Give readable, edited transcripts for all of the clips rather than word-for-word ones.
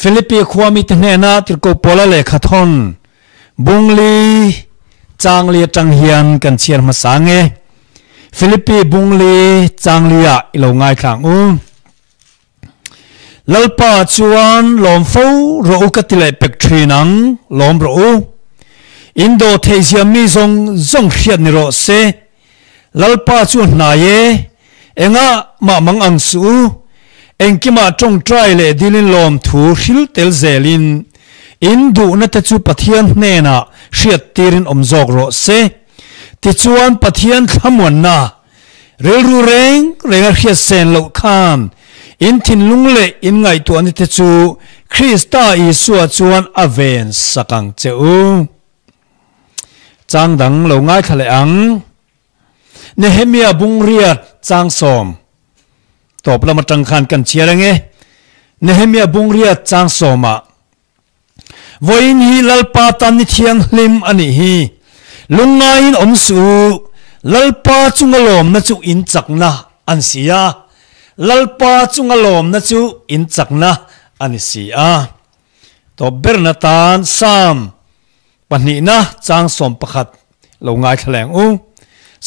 Philippi khuami tenena tirko pola le khathon bungli changli tanghian kan chiar masange Philippi bungli changlia ilo ngai thang u lalpa chuan lom fo ro katile pektrinang lom ro Indo thesia mi zong khiat ni ro se lalpa chu na ye enga ma mang ang su enkima trong trai le dilin lom thu hil tel zelin indu na te chu pathian hna hriat tirin omjok ro se ti chuan pathian thamon na rel ru reng renga khiat sen lo khan in thin lung le in ngai tu ani te chu Krista Isu chuan aven sakang cheu chang dang lo ngai thale ang Nehemia bungriat chang som top lama tang khan kan chiarange Nehemia bungriat chang soma voin hi lalpa tan ni thiang hlim ani hi lungain omsu lalpa chungalom na chu in chakna an sia lalpa chungalom na chu in chakna ani sia to bernatan sam pani na chang som pakhat lo ngai thleng u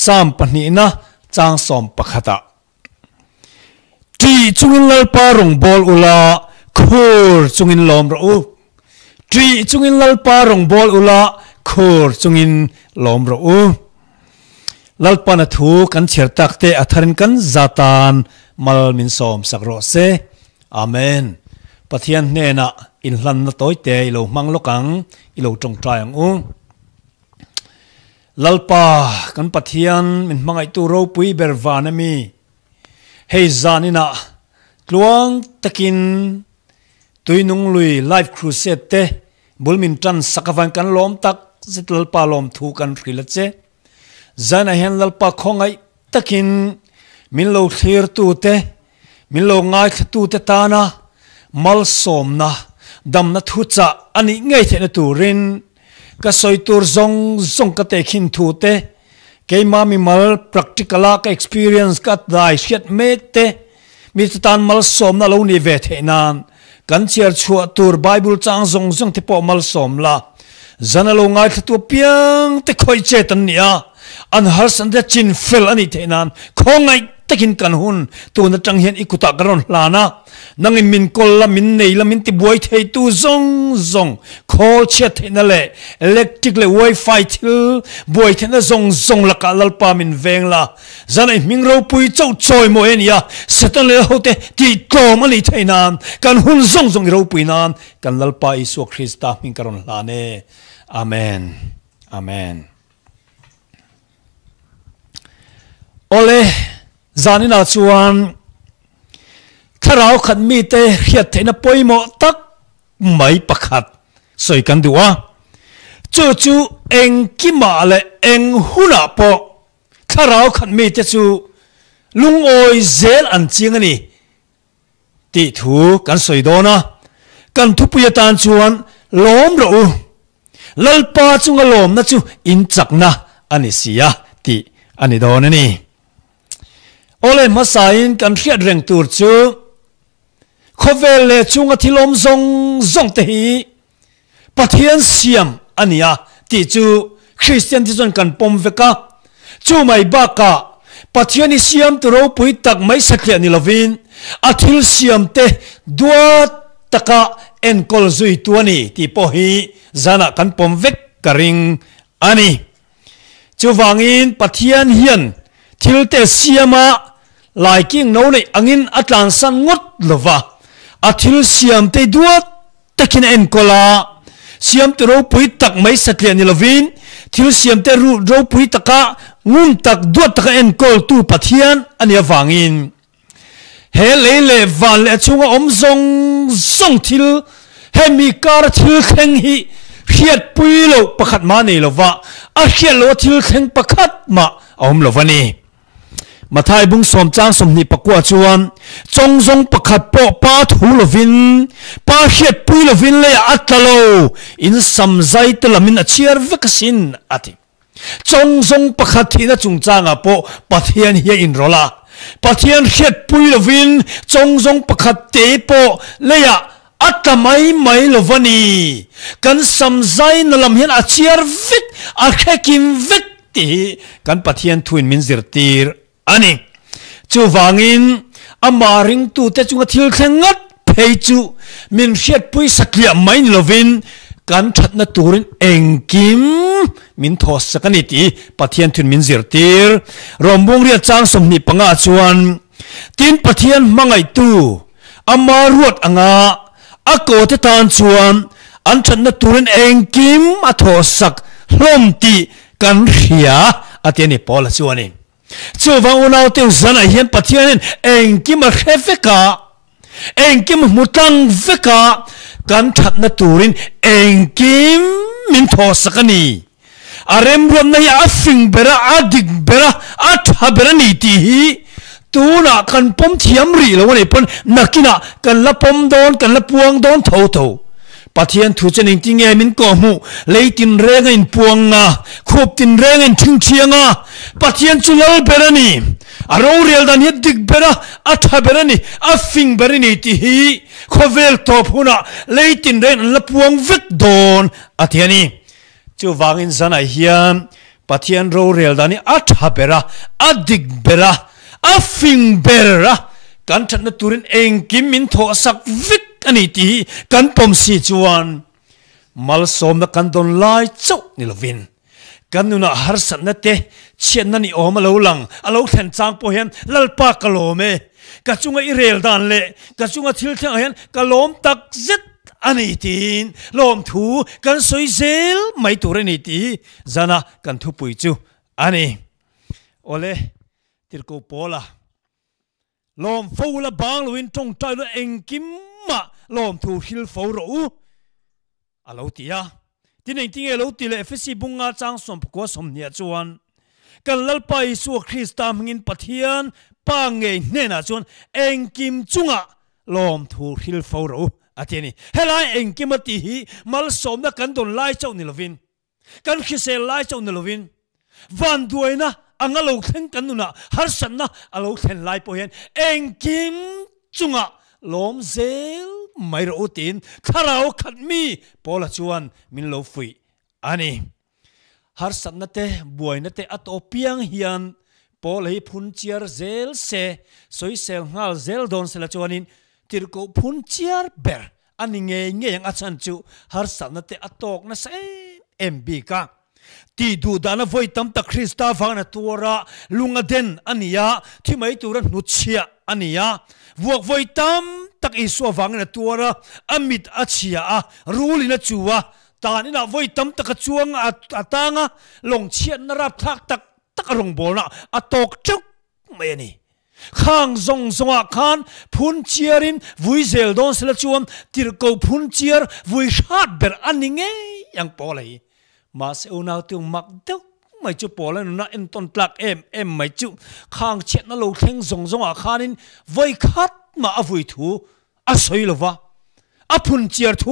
sam pani na chang som pakhata ti chungin lalpa rong bol ula khur chungin lom ro u ti chungin lalpa rong bol ula khur chungin lom ro u lalpa na thu kan cher takte atharin kan zatan mal min som sakro se amen pathian hne na in hlan na toite ilo mang lokang ilo tong tryang u lalpa kan pathian min mangai tu ro pui bervanami hei zanina tluang takin tuinung lui live crusade te bulmin tran sakavan kan lom tak zitlal pa lom thu kan rilache zana hen lalpa khongai takin min lo thlir tu te min lo ngai tu te tana mal somna damna thu cha ani ngai thena turin ka soitur zong ka te khin thu te keima mi mal practicala ka experience ka dai shet mek te mi tan mal som na lo ni ve the nan kan chiar chua tur bible chang zong te po mal som la zana lo ngai thu piang te khoi che tan nia an har san de chin fel ani the nan khongai takin kan hun tu na tang hian ikuta karon hlana nang min kol la min nei la min ti buai thei tu zong khol che thena le electric le wifi thil buai thena zong la ka lalpa min veng la zanai ming ro pui chau choi mo enia setan le hote ti kom ani theinan kan hun zong ro pui nan kan lalpa Isu Krista min karon hlane amen amen ole zanina chuan tharau khat mi te hiat theina poimo tak mai pakhat soi kan duwa chu eng kima le eng huna po tharau khat mi te chu lungoi zel an ching ani ti thu kan soi dona kan thupuya tan chuan lom ro lalpa chunga lom na chu in chakna ani sia ti ani don ani ole masain kan riat reng tur chu khovel le chunga thilom zong te hi pathian siam ania ti chu Christian tizon kan pom veka chu mai baka pathian ni siam tu ro pui tak mai sakya ni lovin athil siam te duat taka en kol zui tuani ti po hi zana kan pom vek karing ani chu wangin pathian hian thil te siama laiking no nei angin atlan san ngot lova athil siam te duat takin en kola siam te ro pui tak mai satlia ni lovin thil siam te ro pui taka ngun tak duat taka en kol tu pathian ania wangin he le van le chunga om zong thil he mi kar thil kheng hi hiat pui lo pakhat ma nei lova a hiat lo thil kheng pakhat ma om lovani Mathai bung som chang som ni pakwa chuan zong pakhat po pa thu lovin pa hiat pui lovin le atalo in samzai telamin achiar vakasin ati zong pakhat thina chung changa po pathian hi in rola pathian hiat pui lovin zong pakhat te po leya mai lovani kan samzai na lam hian a chiar vik a khekim vik ti kan pathian thuin min zirtir ani chu wangin amaring tu te chunga thil thengat phei chu min hriat pui saklia mai lovin kan thatna turin engkim min thos sakani ti pathian thun min zirtir rombung ria chang somni panga chuan tin pathian mangai tu ama ruat anga ako te tan chuan an thatna turin engkim a thos sak hlom ti kan ria atiani pola chuani chu wang unau te zana hian pathian engkim a khefeka engkim mutang veka kan thatna turin engkim min thos sakani arem rom na ya afing bera adik bera atha bera ni ti hi tuna kan pom thiam ri lo ni pon nakina kan la pom don kan la puang don tho tho pathian thu chening ti nge min ko mu leitin reng in puanga khop tin reng in thing thianga pathian chulal bera ni aro real dan hi dik bera atha bera ni afing bera ni ti hi khovel top huna leitin reng la puang vek don athiani chu wangin zana hian pathian ro real dan ni atha bera adik bera afing bera kan thatna turin engkim min tho sak vik ani ti kan pom si chuan mal som na kan don lai chau ni lovin kan nuna har san na te chen na ni om lo lang alo thlen chang po hian lalpa kalome ka chunga i rel dan le ka chunga thil thang hian kalom tak zet ani tin lom thu kan soi zel mai tur ani ti zana kan thu pui chu ani ole tirko pola lom fola bang luin tong tai lo engkim ma lom thu hil fo ro alo tia tin ting elo ti le fc bunga chang som ko som nia chuan kan lalpai su krista mngin pathian pa nge nena chuan engkim chunga lom thu hil fo ro atiani helai engkim ati hi mal som na kan don lai chau ni lovin kan khisel lai chau ni lovin van duaina angalo theng kan nuna har sanna alo thlen lai po hian engkim chunga lom zel mai ro tin tharau khatmi pola chuan min lo fui ani har sanna te buaina te atopiang hian pol hi phun chiar zel se soi sel ngal zel don sela chuanin tirko phun chiar ber ani nge yang achan chu har sanna te atok na se mb ka ti du dana voi tam ta krista vana tura lunga den ania thimai tura nuchia ania vuak voi tam tak isu vangna tura amit achia a rulina chuwa tanina voi tam tak chuang atanga long chian na rap thak tak rong bolna atok chuk mai ni khang zong zonga khan phun chiarin vui zel don sela chuam tirko phun chiar vui shat ber aninge yang polai ma se unau tu mak dok mai chu pola na en ton tlak em mai chu khang chet na lo theng zong zong a khanin voi khat ma avui thu a soi lova a phun chiar thu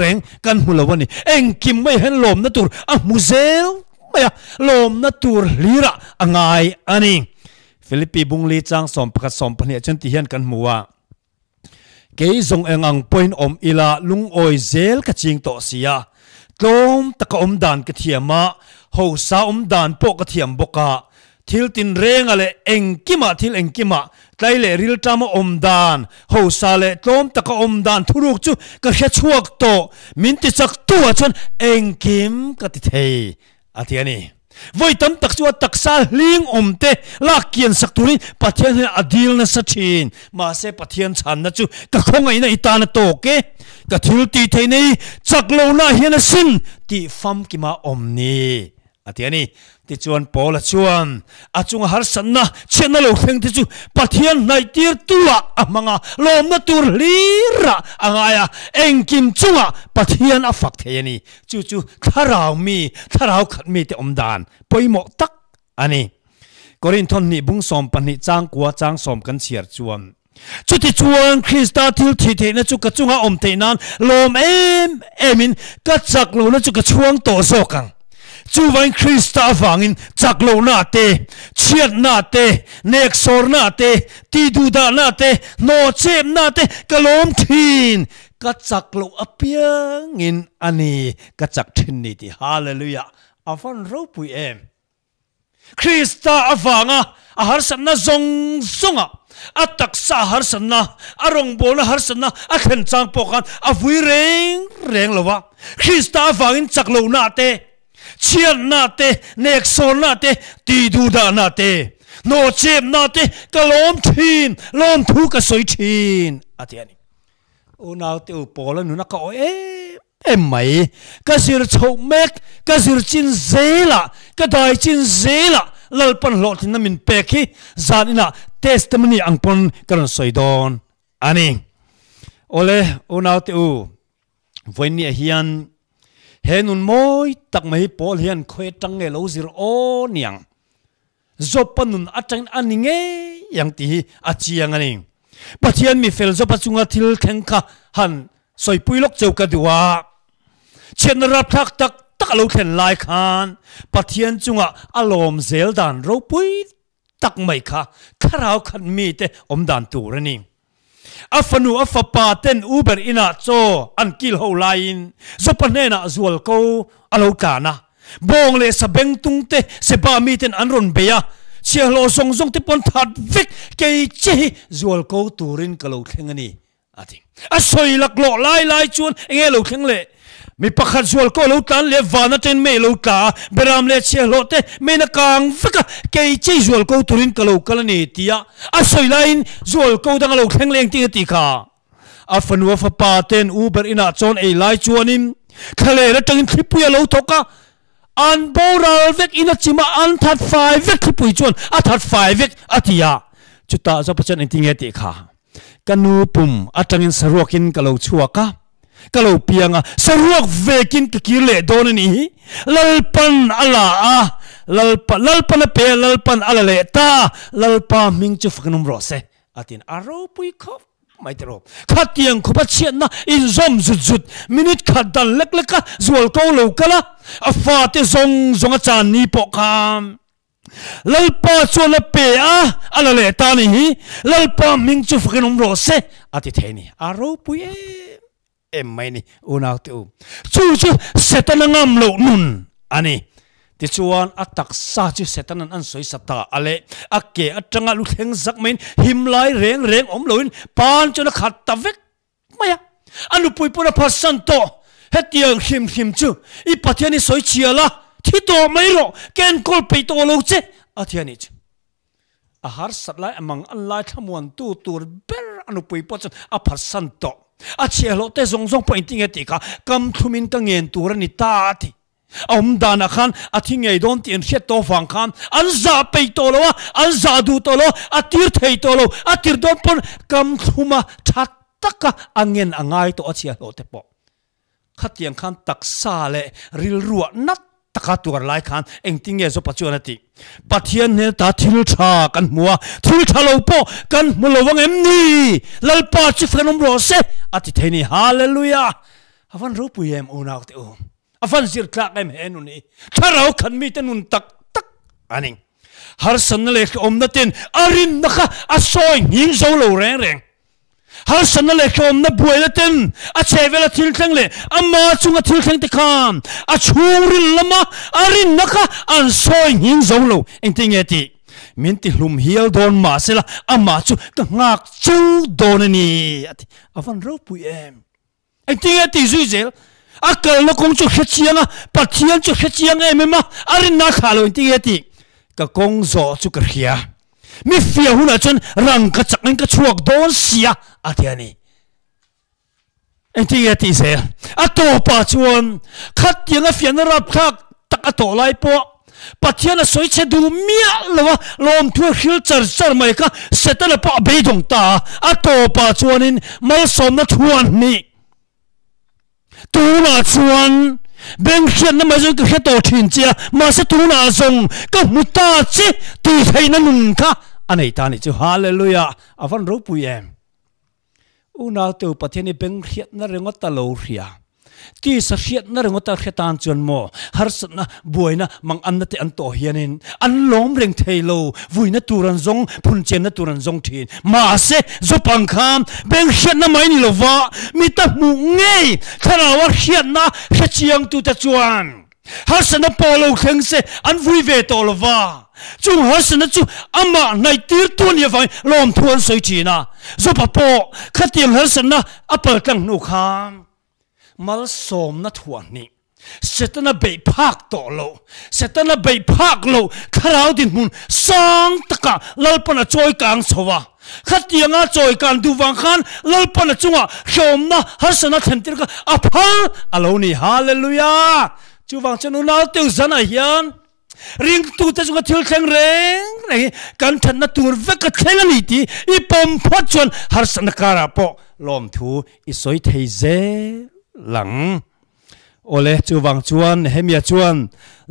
reng kan hulawani eng kim mai hen lom na tur a muzel maya lom na tur lira angai ani Philippi bungli chang som pakat som phania chen ti hian kan muwa ke zong engang point om ila lung oi zel ka ching to sia tom taka dan ka thiama ho sa dan po ka thiam boka thil tin reng ale engkima thil engkima tlaile ril tama dan ho sa le tom taka dan thuruk chu ka hre chuak to min ti chak tu chon engkim ka ti thei atiani voi tam tak chu taksa ling omte la kian sak turin pathian adil na sachin ma se pathian chan na chu ka khongai na itana to ke ka thil ti thei nei chaklo na hian sin ti fam ki ma omni atiani ti chuan pola chuan achunga har sanna chena lo theng ti chu pathian nai tir tua amanga lom na tur lira angaya engkim chunga pathian afak theiani chu tharau khat mi te omdan poimo tak ani korinthon ni bung som pani chang kwa chang som kan chiar chuan chuti chuan krista thil thi the na chu ka chunga om theinan lom emin ka chak lo na chu ka chuang to sokang chu vain krista wangin chaklo na te chiat na te neksor na te ti du da na te no chem na te kalom thin ka chak lo apiang in ani ka chak thin ni ti hallelujah afan ro pui em Krista avanga ahar sanna zong zonga atak sa har sanna arong bona har sanna akhen chang pokan avui reng lowa Krista avangin chaklo na te chian na te nexon na te ti du da na te no chem na te kalom thin lom thu ka soi thin atiani o naw te u pola nu na ka o em mai ka sir chou mek ka sir chin zela ka dai chin zela lalpan lot na min peki zanina testimony angpon karon soidon ani ole o naw te u voini hian henun moi tak mai pol hian khoi tang nge lo zir o niang zopanun atang aninge yang ti achiang ani pathian mi fel zopa chunga thil thengkha han soipui lok cheu ka duwa chen rap thak tak tak lo thlen lai khan pathian chunga alom zel dan ro pui tak mai kha kharau khan mi te om dan tur ani afanu afapa ten uber ina cho an kil ho lain zopanena zual ko alo kana bong le sabeng tung te seba mi ten anron beya chialo song song te pon that vek ke che zual ko turin kalo thlengani ati a soilak lo lai chun enge lo thleng le mi pakhat zual ko lo tan le vana ten me lo ka beram le chialo te me na kang veka ke che zual ko turin kalo kalani tia a soilain zual ko dang lo thleng leng ti ti kha afanu fa pa ten uber ina chon ei lai chuanin khale ra tangin thlipuya lo thoka an boral vek ina chima an that 5 vek thipui chon a that 5 vek atia chuta zo pachan intinge ti kha kanu pum atangin saruakin kalo chuaka kalo pianga saruak vekin kikile donani lalpan ala a lalpan pe lalpan ala le ta lalpa mingchu faknum rose atin aro pui khop mai tero khatiang khopa chian na in zom zut minute khadan lek leka zual ko lo kala afa te zong a chan ni po kham lalpa chona pe a ala le ta ni lalpa mingchu faknum rose ati theni aro pui em mai ni unaw te chu setana ngam lo nun ani ti chuan atak sa chu setanan an soi sata ale ake atanga lu theng zak main himlai reng om loin pan chona khat tavek maya anu pui puna phasan to hetiang him chu I pathiani soi chiala thi to mai ro ken kol pe to lo che athiani chu a har satlai amang anlai thamuan tu tur ber anu pui poch a phasan to a chialo te zong pointing etika kam thumin ka ngen tur ni ta ti om dana khan athing ei don tin hret to wang khan an za pe to lo an za du to lo atir thei to lo atir don pon kam thuma that taka angen angai to achia lo te po khatiang khan taksa le ril ruwa nat taka tur lai khan engting e zo pachonati pathian ne ta thil tha kan muwa thil tha lo po kan mulowang emni lalpa chi fenom ro se ati theni hallelujah avan ro puyem unaw te afan zir tlak em henuni tharau khan mi tenun tak ani har san le om na ten arin nakha asoi ning zo lo reng har san le om na buela ten a chevela thil thang le amma chunga thil thang te kham a churil lama arin nakha an soi ning zo lo engting eti min ti hlum hial don ma sela amma chu ka ngak chu donani ati afan ro puyem engting eti zuizel akal no kong chu khachianga pathian chu khachianga emema arin na khalo intiati ka kong zo chu ka khia mi fia huna chon rang ka chakeng ka chuak don sia atiani intiati se ato pa chuan khatianga fian rap thak tak ato lai po pathian a soi che du mia lawa lom thu khil char mai ka setala pa beidong ta ato pa chuanin mal som na thuan ni tu na chuan beng khian na ma jong ka kheto thin chia ma se tu na zong ka muta chi tu theina nun kha anei ta ni chu hallelujah avan ro puyem una tu pathiani beng khiat na rengot ta lo ria ตีสเรียดนั่งงตาเขตานจวนโมฮาร์สนะบวยนะมังอันนัตอันโตเฮียนินอันล้อมเร่งเทโลวุยนะตูรันซงพุนเจนนะตูรันซงทีนมาเสจปังคามเบงเชียนนะไม่นิลวะมีตามุงเงยถ้าเราว่าเชียนนะเชียงตูตะจวนฮาร์สนะพอโลเข่งเสอันวุยเวโตลวะจุงฮาร์สนะจุอามาในตีร์ตัวนี้ไฟล้อมทวนสวยจีนะจปะโปขัดเตียงฮาร์สนะอัปเปิลตังนุคามมาลสมนัทวันนี้เสตนาเบยพักโตโลเสตนาเบยพักโลคราวดินมุนสังตะกะลลปนจอยกลางสวะขัดยังอาจอยการดูวังขันลลปนจังหวะชมนะฮัสนะเทนติร์กอภัลอโลนีฮาเลลูยาจูวังจันุนาเตียวจันอาเฮียนริงตูเตจุกทิลเชงเรงกันทันนัตูร์เวกเทลนิตีอีปมพัดชวนฮัสนะการาโปลอมทูอิสอยเทเซหลังโอเลจูวังจวนเฮมียจวน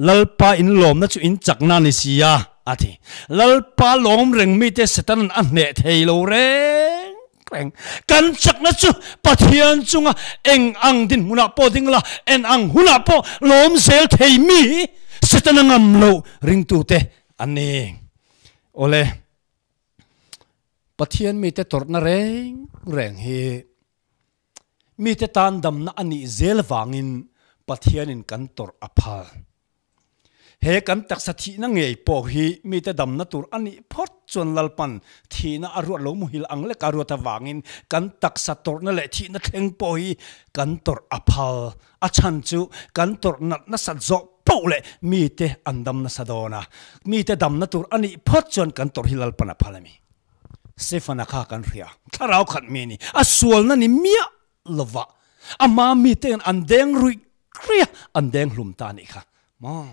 ลลปาอินลมนะจูอินจักนานิสียาอาทิลลปาลมเร่งมีเตสตันอันเนเทโลเรงกันจักนะจูปะเทียนจุงเอ็งอังดินหุนาปอดิงละเอ็นอังหุนาปอลมเซลเทมีสตันงามโลริงตูเตอันนี้โอเลปะเทียนมีเตตอร์นาเร่งเฮมีแต่ตานดำนะอันนี้เซลวังอินปะเทียนินกันตอร์อภัลเฮกันตักสถินังเงยปอฮีมีแต่ดำนะตัวอันนี้พอดจนลลปันทีน่ะอรวดลมุฮิลอังเล็กอรวดตะวังอินกันตักสตอร์นั่นแหละทีน่ะเข่งปอฮีกันตอร์อภัลอาชันจูกันตอร์นัดนัสจอปูเล่มีแต่อันดำนะสะดอนะมีแต่ดำนะตัวอันนี้พอดจนกันตอร์ฮิลลปันอภัลมีเซฟานักกันเรียถ้าเราขัดมีนี่อส่วนนั่นนี่เมียลวะอามามีเตนอันเดงรุยเครียอันเดงหลุมตานี่ค่ะมอง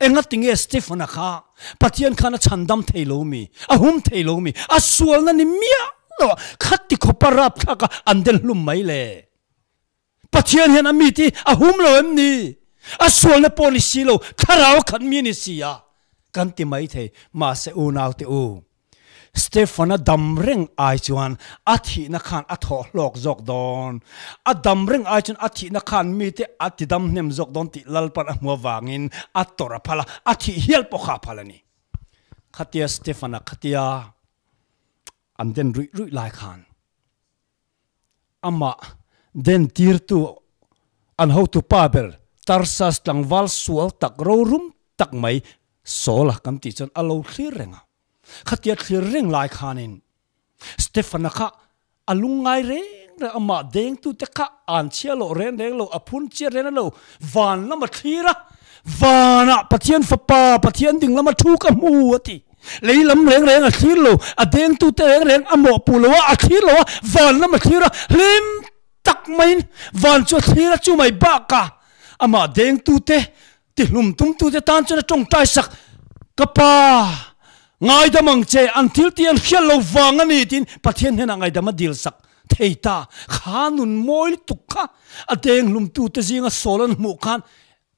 เอ็งติงเอสติฟนะค่ะปัจจัยข้านะฉันดำเทโลมีอาหุมเทโลมีอาส่วนนั้นนี่เมียลวะขัดติขปรับข้าก็อันเดงหลุมไม่เลยปัจจัยเห็นอามีที่อาหุมโลเอ็มนี่อาส่วนนั้นโพลิซีโลข้าเราขัดมีนิสียกันติไม่เทมาเสอูนาวติอูสเตฟานาดัมเร่งไอจวนอาทินักขันอัฐหลอกจอกดอนอาดัมเร่งไอจวนอาทินักขันมีแต่อาทิดัมเนมจอกดอนติลลปันมัววางินอัตตระพลาอาทิเฮลปข้าพลานี่ขัดยาสเตฟานาขัดยาอันเดนรุยลายขันอามาเดนทีร์ตูอันhow toปาเบลตาร์ซัสตังวัลสวลตักโรรุมตักไม่โซลกันติจนอโลคลีเรงขัดยัดคลีเร่งลายขานินสเตฟานักอลุงไงเร่งอามาเด้งตุเตคะอ่านเชียโลเร่งโลอพุนเชียเร่งโลวานละมาทีระวานะปะเทียนฝปาปะเทียนดิ่งละมาทุกขมูติเลยลำเร่งอทีโลอเด้งตุเตเร่งอโมปูโลอทีโลวานละมาทีระลิมตักไม่วานจุทีระจูไม่บ้ากะอามาเด้งตุเตติลุมตุ้มตุเตตานจนจงใจสักกะปาไงดมังเจอันทิลตีอันเขียนเราฟังอันนี้ทินปะเทียนเห็นไงดมาดิลสักเทตาขานุนมอยตุกะอเดงลุมตูตะจิงอโซลันหมู่ขัน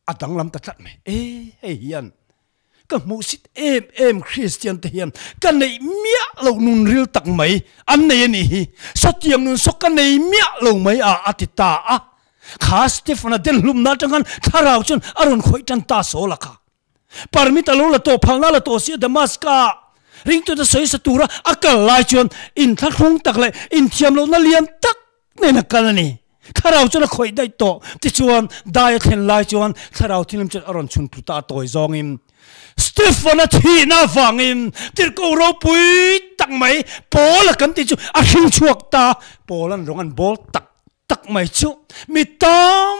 อดังลำตัดไหมเฮ้ยยันก็มูสิตคริสเตียนเทียนกันในเมียเรานุนริลตักไหมอันในนี่สัตยังนุนสกันในเมียเราไหมอติตาขาสเตฟานาเดนลุมนาจังกันถ้าเราจนอรุณคอยจันตาโซละค่ะปาร์มิตาลูละโตพังนาละโตเสียดมาสการิงตัวจะสวยสตูระอักลายจวนอินทักคงตักเลยอินเทียมเรานั่นเลียนตักเนี่ยนักกันนี่ถ้าเราจะนักคอยได้โตที่ชวนได้เห็นลายจวนถ้าเราที่นั่นจะอรุณชุนพุตาโตยจองอินสเตฟานาทีน่าฟังอินที่กูเราปุยตักไหมโปละกันที่จูอาชิงชวกตาโปลันร้องอันโบตักไหมจูมีตาม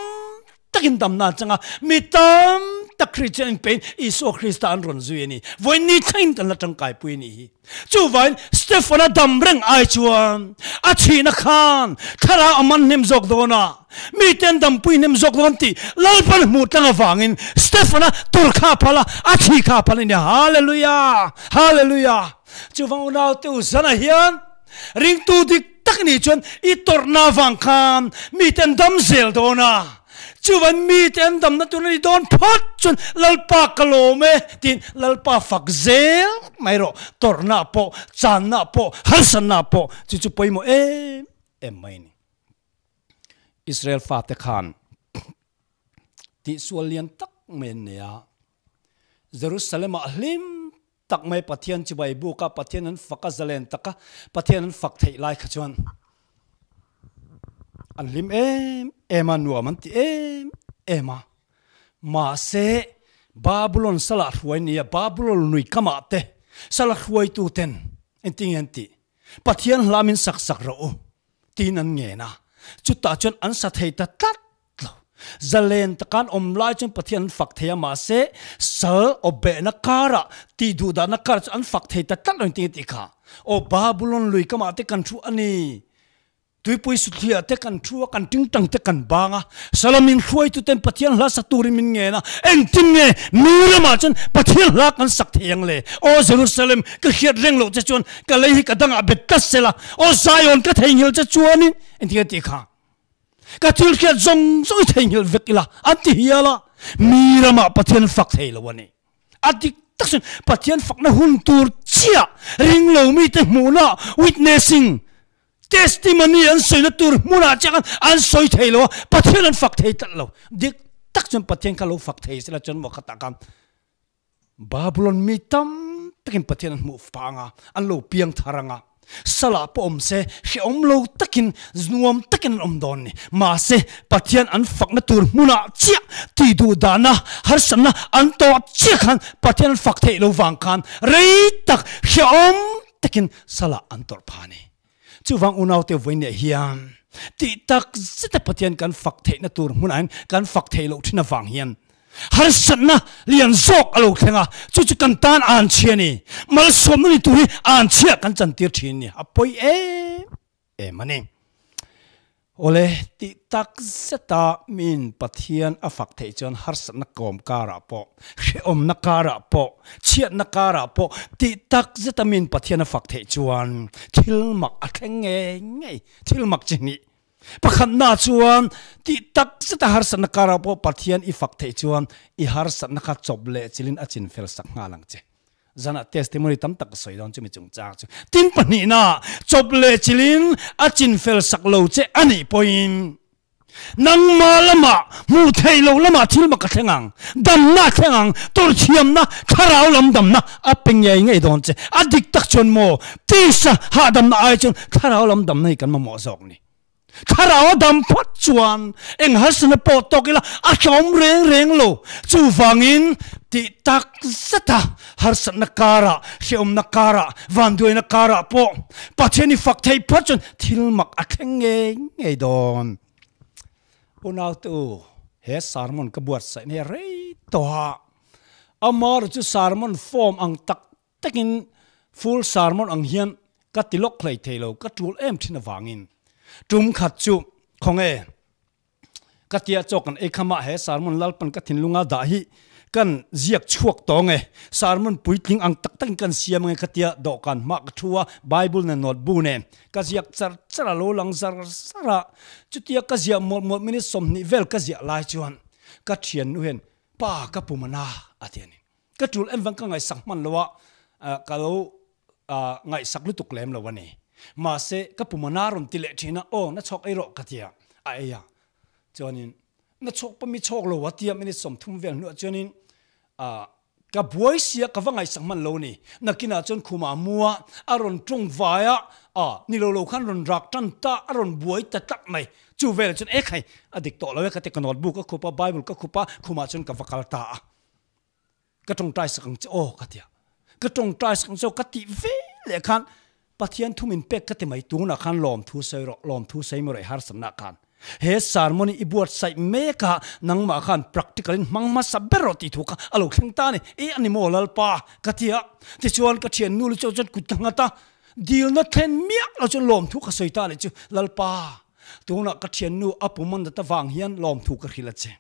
ตักินตำนาจังมีตามตักคริสเตียนเป็นอิสุคริสต์อันรอนซุยนี่วันนี้ทิ้งกันละจังไก่ปุยนี่จู่วันสเตฟานาดัมเร่งไอจวนอาชีนักขันถ้าเราอามันเนมจอกโดนะมีเต็นดัมปุยเนมจอกโดนตีลลปันมูตังฟังอินสเตฟานาตุลข้าพละอาชีข้าพละเนี่ยฮาเลลูยาฮาเลลูยาจู่วันเราเตอุสนาเฮียนริงตูดิตักนี่จวนอีตอร์นาฟังคำมีเต็นดัมเซลโดนะจู่วันมีเต็นดำนั่นตัวนี้โดนพัดจนลลปากโลเมตินลลปาฝักเซลไม่รู้ตอร์นาโปจานนาโปฮัสนาโปจู่ๆไปโมไม่นี่อิสราเอลฟาเตคาน ti sualian tak men nia Jerusalem ahlim tak mai pathian chi bai bu ka pathian an faka zalen taka pathian an fak thei lai kha chuan an lim ema nuam ti ema ma se Babylon sala huai nia Babylon nui kama te sala huai tu ten enting enti pathian hlamin sak sak ro tin an nge na chuta chon an sa thei ta tat zalen takan omlai chon pathian fak theya ma se sal obe na kara ti du da na kar an fak thei ta tat enting ti kha o Babylon lui kama te kan thu ani tui pui suthia te kan thua kan ting tang te kan banga salamin khuai tu ten pathian hla saturi min nge na eng tin nge mirama chon pathian hla kan sak theyang le o Jerusalem ka khiat reng lo cha chon ka lei ka danga betas sela o Zion ka theingil cha chuanin entia ti kha ka thil khiat zong zong theingil vekila anti hiala mirama pathian fak thei lo wani adik taksun pathian fak na hun tur chia ring lo mi te muna witnessing testimony an soi na tur muna chakan an soi thei lo pathian an fak thei tat lo dik tak chon pathian ka lo fak thei sela chon mo khata kam Babylon mi tam takin pathian an mu panga an lo piang tharanga sala po om se he om lo takin znuam takin om don ni ma se pathian an fak na tur muna chia ti du dana har sanna an to chia khan pathian an fak thei lo wang khan rei tak he om takin sala an tor phani chu wang unau te voine hiam ti tak zita pathian kan fak thei na tur munan kan fak thei lo thina wang hian har sanna lian zok alo thenga chu chu kan tan an chiani mal som ni tu hi an chia kan chan tir thin ni apoi mani ole ti tak zeta min pathian a fak thei chon har sanna kom kara po om na kara po chia na kara po ti tak zeta min pathian a fak thei chuan thil mak a thleng nge thil mak chini pakhat na chuan ti tak zeta har sanna kara po pathian i fak thei chuan i har sanna kha choble chilin achin fel sak nga lang che zana testimony tam tak soi don chumi chung chak chu tin pani na choble chilin achin fel sak lo che ani poin nang malama mu thei lo lama thil ma ka thengang dam na thengang tor thiam na kharau lam dam na apeng ye ngei don che adik tak chon mo tisa ha dam na ai chon kharau lam dam nei kan ma mo zok ni kharau dam phat chuan eng hasna po tokila a chom reng lo chu wangin ti tak zata har sanna kara sheom na kara vandoi na kara po pacheni fak thei phachon thil mak a thenge ngei don unau tu he sermon ka buat sai ne rei to ha amar chu sermon form ang tak takin full sermon ang hian ka tilok thlei thelo ka tul em thina wangin tum khat chu khonge katia chokan e khama he sermon lalpan ka thinlunga da hi kan ziak chuak tonge sermon puitling ang tak tak kan siam nge katia do kan ma thua bible na notebook ne ka ziak char lo lang zar sara chutia ka zia mol minute som ni vel ka zia lai chuan ka thian nu hen pa ka pumana atiani ka tul em wang ka ngai sakman lowa ka lo ngai saklu tuk lem lo wani ma se ka pumana ron tile thina o na chok ai ro katia aya chuanin na chok pa mi chok lo watia minute som thum vel nu chuanin ka buai sia ka wangai sakman lo ni nakina chon khuma muwa aron tung vaya ni lo khan ron rak tan ta aron buai ta tak mai chu vel chon e khai adik to lo ka te notebook ka khupa bible ka khupa khuma chon ka vakal ta ka tong tai sakang o katia ka tong tai sakang so ka ti ve le khan pathian thumin pek ka te mai tu na khan lom thu sei ro lom thu sei mo re har sanna khan he sermon ibuat sai meka nangma khan practical mangma saberoti thuka alo khengta ni ani molal pa katia ti chuan ka thian nul chot kutangata deal na then miak lo chu lom thu ka soita ni chu lalpa tuna ka thian nu apumon da wang hian lom thu ka khilache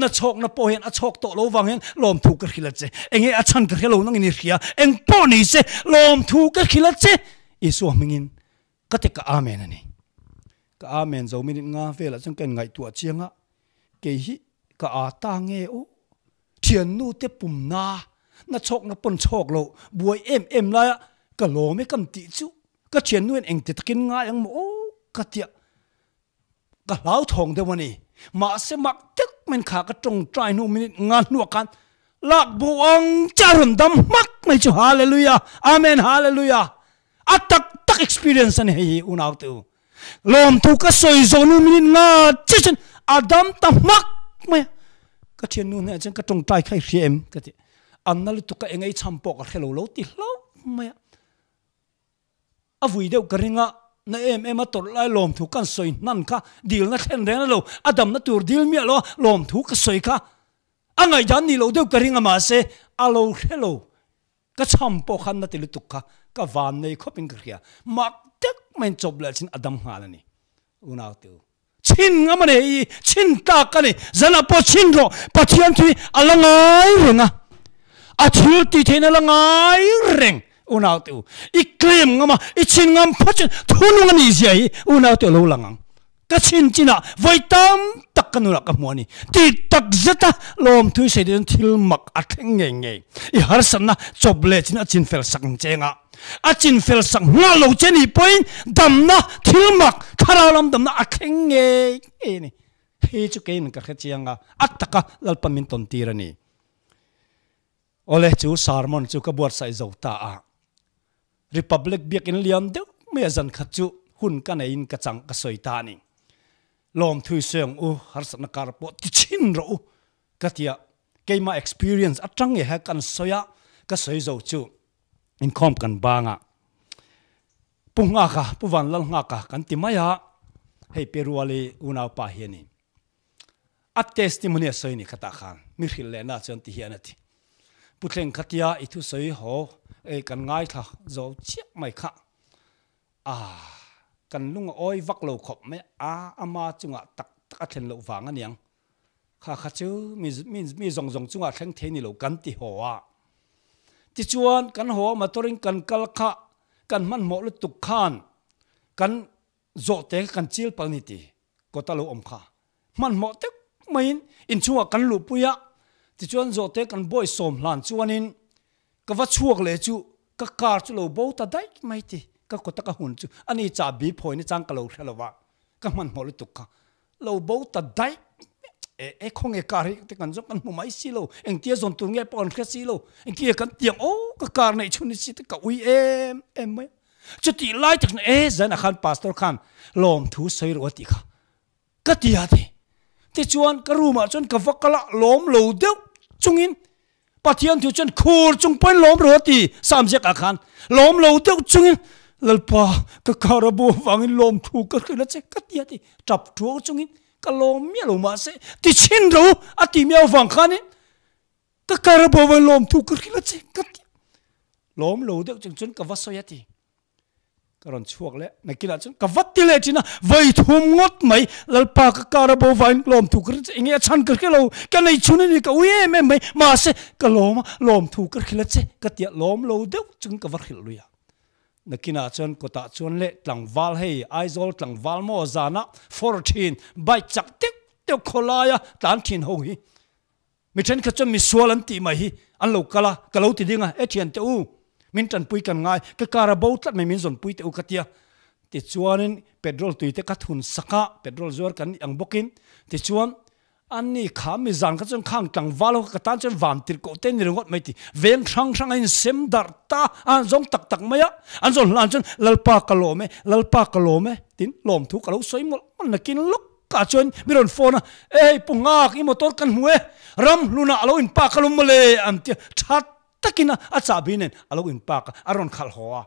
na chok na po hian a chok to lo wang hian lom thu ka khilache enge a chan ka khelo nang ni ria eng po ni se lom thu ka khilache isu mingin ka te ka amen ani ka amen zo minit nga vela chang ken ngai tu chianga ke hi ka ata nge o thian nu te pum na chok na pon chok lo buai em la ka lo me kam ti chu ka thian nu eng te takin nga yang mo ka tia ka lau thong de wani ma se mak tek men kha ka tong trai nu minute ngan nu kan lak buang charun dam mak mai chu hallelujah amen hallelujah atak tak experience an hei unaw tu lom thu ka soi zo nu minute nga chichen adam ta mak mai ka thian nu ne chen ka tong trai khai riem ka ti annal tu ka engai champo ka khelo lo ti lo mai avui deu ka ringa na em ator lai lom thu kan soi nan kha dil na thlen re na lo adam na tur dil mi lo lom thu ka soi kha angai jan ni lo deu ka ringa ma se alo hello ka champo khan na ti lu tu kha ka van nei khopin ka khia mak tek men job la chin adam halani unaw tu chin ngamane I chin ta ka ni zana po chin ro pathian thui alangai renga athil ti thena langai reng unaw tu I claim ngama I chin ngam phachin thunu ngani zai unaw tu lo langang ka chin china voitam tak kanula ka muani ti tak zata lom thui se den thil mak atheng nge nge I har sanna choble chin a chin fel sang chenga a chin fel sang nga lo cheni point damna thil mak kharalam damna atheng nge ni he chu kein ka khachianga attaka lalpamin ton tirani ole chu sarmon chu ka buat sai zo ta a republic biak in liam deu me zan khachu hun kan in ka chang ka soitani lom thui seng u har sana kar po ti chin ro katia keima experience atang e ha kan soya ka soi zo chu in khom kan banga punga ka puwan lal nga ka kan ti maya hei peruali unaw pa hiani a testimony soi ni khata khan mi khil le na chon ti hianati putleng khatia ithu soi ho e kan ngai tha zo chiak mai kha kan lung oi vak lo khop me ama chunga tak tak thlen lo wang aniang kha kha chu mi zong zong chunga thleng theni lo kan ti ho a ti chuan kan ho motoring kan kal kha kan man mo lu tuk khan kan zo te kan chil pal ni ti ko ta lo om kha man mo tek main in chunga kan lu puya ti chuan zo te kan boy som hlan chuanin ka va chuak le chu ka kar chu lo bo ta dai mai ti ka ko ta ka hun chu ani cha bi phoi ni chang ka lo thalawa ka man mo lu tuk kha lo bo ta dai e khong e kar te kan zo kan mu mai si lo eng tia zon tu nge pon kha si lo eng kia kan tiang o ka kar nei chu ni si te ka ui em mai chu ti lai tak na zan a khan pastor khan lom thu sei ro ti kha ka ti ha ti ti chuan ka ruma chon ka vakala lom lo deu chungin pathian thu chon khur chung pen lom ro ti samjek a khan lom lo deu chungin lalpa ka karabo wangin lom thu ka khila che ka ti ha ti tap thu chungin ka lom mi lo ma se ti chin ro ati mi awang khanin ka karabo wang lom thu ka khila che ka ti lom lo deu chung chun ka vasoya ti karon chuak le nakila chun ka vatti le china vai thum ngot mai lalpa ka karabo wang lom thu ka inge chan ka khilo ka nei chun ni ka uye me mai ma se ka lom thu ka khila che ka ti lom lo deu chung ka var khil luya nakina chon kota chon le tlangwal hei aizol tlangwal mo zana 14 bai chak tik te kholaya tan thin ho hi mi then ka chon mi sualan ti mai hi an lo kala ka lo ti dinga e thian te u min tan pui kan ngai ka karabo tlat mai min zon pui te u katia ti chuanin petrol tuite ka thun saka petrol zor kan ang bokin ti chuan ani khami zang ka chon khang tlangwal ka tan chon van tir ko ten ringot mai ti veng thang thang in sem dar ta an zong tak tak maya an zon lan chon lalpa ka lo me tin lom thu ka lo soi mol man nakin lok ka chon miron phone ei pungak I motor kan hue ram luna alo in pa kalum mole am ti that takina acha binen alo in pa ka aron khal hoa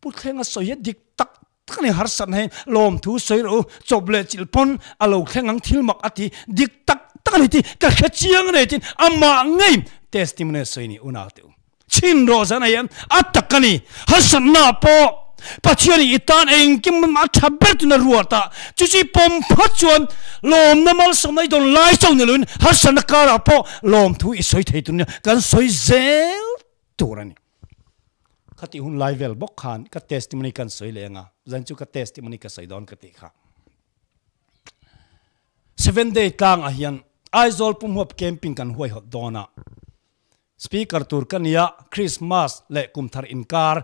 puthenga soye dik tak takani har san he lom thu soi ro choble chilpon alo thengang thilmak ati dik tak takani ti ka khachiang ne tin ama ngai testimony soi ni una tu chin ro sana yan atakani hasan na po pathiani itan eng kim ma thaber tu na ruata chuchi pom phachuan lom namal somai don lai chong ne lun hasan kara po lom thu I soi thei tu ne kan soi zel turani khati hun level bok khan ka testimony kan soi lenga zan chu ka testimony ka soi don ka ti kha 7 day tang a hian aizol pum hop camping kan huai hot dona speaker tur kan ya Christmas le kum thar in kar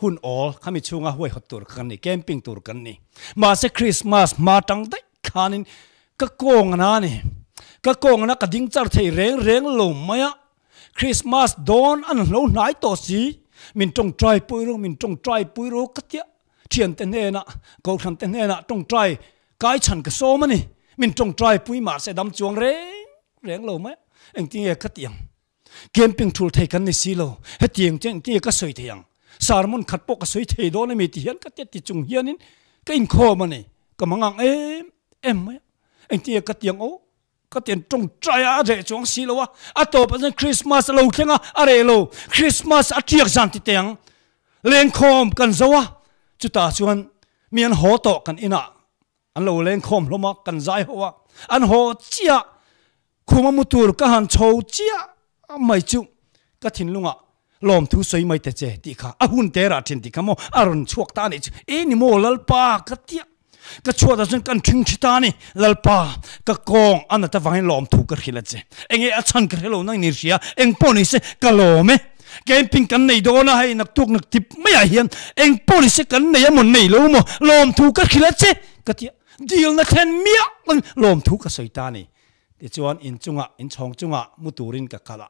hun all khami chunga huai hot tur kan ni camping tur kan ni ma se Christmas ma tang dai khanin ka kong na ni ka kong na ka ding char thei reng lo maya Christmas dawn an lo nai to si min tong try pui ro katia thian te ne na ko than te ne na tong try kai chan ka so mani min tong try pui ma se dam chuang reng lo maya eng ti e katiang camping tool thei kan ni si lo he tiang chen ti ka soi thiang sarmon khat pok ka soi thei do na mi ti hian ka ti chung hianin ka in kho mani ka mangang em maya eng ti e katiang oก็เตียนจงใจอะไรจงสีแล้ววะอะต่อไปนั้นคริสต์มาสเราเที่ยงอะไรเราคริสต์มาสอะเที่ยงสันติเตียงเลี้ยงคอมกันซะวะจุดตาชวนมีอันหัวโตกันอินะอันเราเลี้ยงคอมลงมากันใจหัวอันหัวเจียคุมามุตูร์ก็หันโชว์เจียไม่จุก็ทิ้งลุงอะลมทุสวยไม่แต่เจติค่ะอาหุ่นเตระทิ้งติค่ะโมอารมณ์ชวกตานี่นี่โมลลปากเตียก็ชัวร์แต่ฉันกันทิ้งชิตานี่ลลปาก็กองอันนั้นแต่ฟังให้ลมถูกกระหิลเจเองอาชันกระหิลนั่งนิรเสียเองปนิเสกะโลเมเกมปิงกันในโดนให้นักทุกนักทิพไม่อยากเห็นเองปนิเสกันในยามมันในโลโมลมถูกกระหิลเจก็ที่ดีลนักเห็นเมียมันลมถูกกระสวยตานี่ที่ชวนอินจุงะอินชองจุงะมุตูรินกับกะละ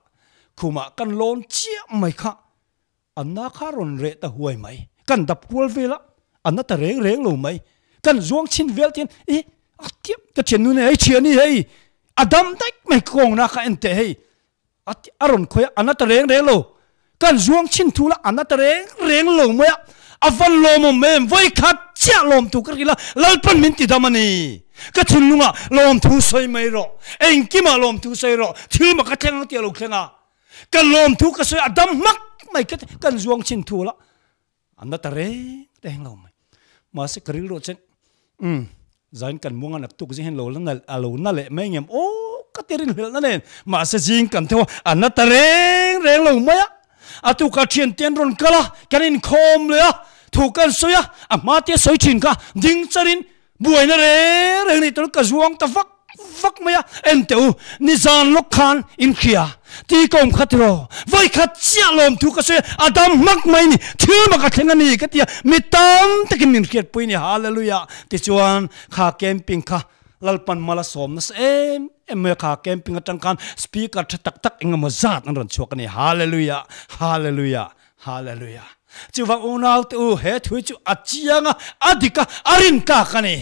คุมากันลมเชี่ยไม่ค่ะอันนักข่าวรเรตะหวยไหมกันดับหัวเวละอันนั้นแต่เร่งลงไหมกันจวงชินเวลเทียนเทียบก็เชียนนู่นเชียนนี่อดัมได้ไม่โกงนะค่ะเอ็นเตอารมณ์คุยอันนั้นแต่เร่งโลกันจวงชินทุละอันนั้นแต่เร่งโลเมื่ออฟันโลมเมมไว้ขัดเจ้าลมถูกกันกี่ละลัลปันมินติดามันนี่ก็ทิ้งลุงอ่ะลมถูสวยไม่รอเอ็งกี่มาลมถูสวยรอที่มาก็เทงเตียลูกเทงอ่ะกันลมถูกก็สวยอดัมมักไม่กันจวงชินทุละอันนั้นแต่เร่งโลไม่มาสักริลโรเชนzain kan munga nak tuk jehen lo lang alo na le mai ngem o ka tirin hil na nen ma se jing kan tho anna tareng reng lo maya atu ka thien ten ron kala kanin khom le a thu kan soya a ma te soi thin ka ding charin buai na re ni tol ka zuang ta vak maya en teu ni zan lok khan in khia ti kom khatro vai khat chia lom thu ka se adam mak mai ni thil ma ka thenga ni ka tia mitam takin min khiat pui ni hallelujah ti chuan kha camping kha lalpan mala som nas em me kha camping atang kan speaker tak engam zat an ran chuak ni hallelujah chu wang unau tu he thui chu achianga adika arin ka kani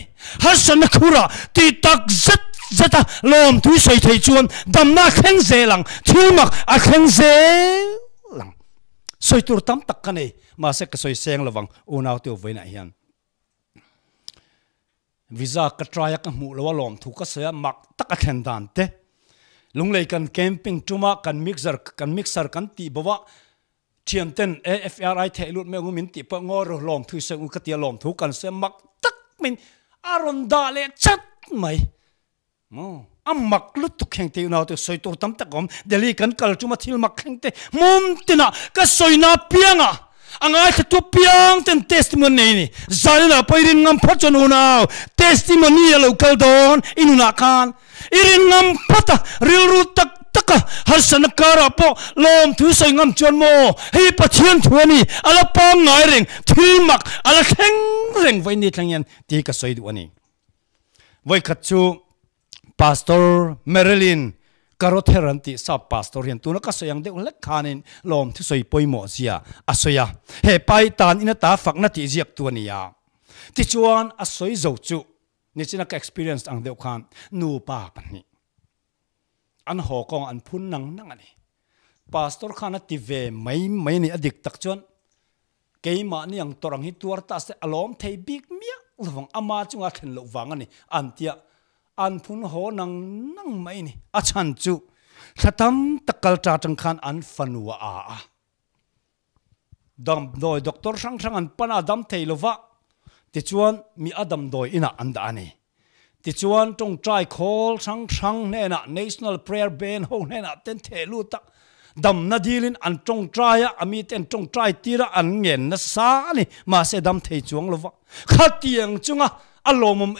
hasan khura ti tak zata lom thui soi thei chuan damna kheng zelang thilmak a kheng zelang soi tur tam tak kani ma se ka soi seng lawang unau tu voina hian visa ka traya ka mu lawa lom thu ka se mak tak a khen dan te lunglei kan camping tuma kan mixer kan ti bawa thiam ten AFRI theilut me ngumin ti pa ngor lom thui se ka tia lom thu kan se mak tak min aron da le chat mai mak lut tu kheng te na te soi tur tam takom deli kan kal chuma thil mak kheng te mum tina ka soi na pianga angai ka tu piang ten testimony ni zalina pairin ngam phachon una testimony lo kal don inuna khan irin ngam phata ril ru tak taka hasan kara po lom thu soi ngam chon mo hi pathian thuani ala pam ngai reng thil mak ala kheng reng vai ni thangyan ti ka soi du ani vai khat chu Pastor Marilyn Karotheranti sub pastor hian tuna ka soyang de ulek khanin lom thu soi poimo zia asoya he pai tan ina ta fakna ti jiak tu ania ti chuan asoi zo chu ni china ka experience ang deuh khan nu pa pani an ho kong an phun nang ani pastor khana ti ve mai ni adik tak chuan keima ni ang torang hi tuar ta se alom thei big mia lawang ama chunga thlen lo wangani antia an phun ho nang mai ni achan chu thatam takal ta tang khan an fanua a dam doi doctor sang an pana dam theilova ti chuan mi adam doi ina anda ani ti chuan tong trai khol sang ne na national prayer band ho ne na ten thelu ta dam na dilin an tong trai ami ten tong trai tira an ngen na sa ni ma se dam thei chuang lova khatiang chunga alomum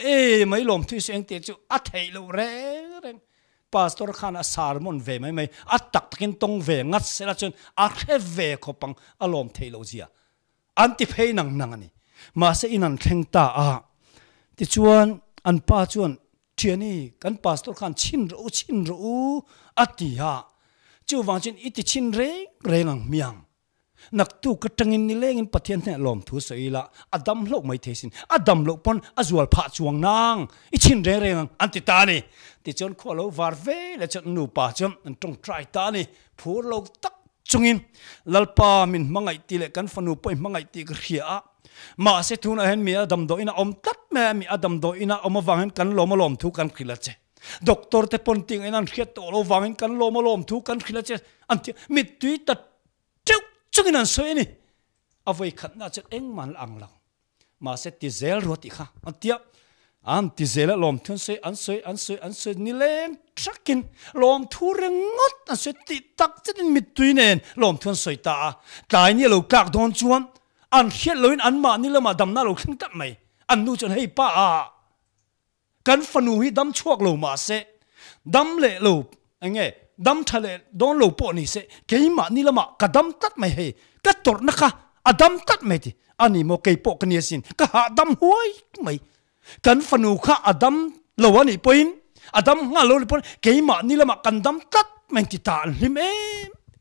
mai lom thui seng te chu a theilo reng pastor khana sermon ve mai atak takin tong ve ngat sela chun a khe ve khopang alom theilo zia anti phei nang ani ma se inan thleng ta a ti chuan an pa chuan thiền ni kan pastor khan chin ru atia chu wang chin iti chin re ngang miang nak tu ka tangin ni lengin pathian ne lom thu soila adam lo mai thesin adam lo pon azual pha chuang nang I chin re ngang anti ta ni ti chon kholo war ve la chon nu pa chom an tong try ta ni phur lo tak chungin lalpa min mangai ti le kan fanu poi mangai ti ka khia ma se thun a hen mi adam do ina om tat me mi adam do ina om wangen kan lom thu kan khila che doctor te pon ting enan khiat to lo wangen kan lom thu kan khila che anti mi tui ta chungin an soi ni avoi khat na chet eng man ang lang ma se ti zel roti kha antia an ti zel lom thun se an soi ni leng trakin lom thu rengot an se ti tak chin mi tui nen lom thun soi ta tai ni lo kak don chuan an khiat loin an ma ni lama dam na lo khing tak mai an nu chon hei pa a kan fanu hi dam chuak lo ma se dam le lo ange dam thale don lo po ni se keima ni lama kadam tat mai he ka tor na kha adam tat mai ti ani mo kei po kania sin ka ha dam huai mai kan fanu kha adam lo ani poin adam nga lo pon keima ni lama kan dam tat mai ti ta lim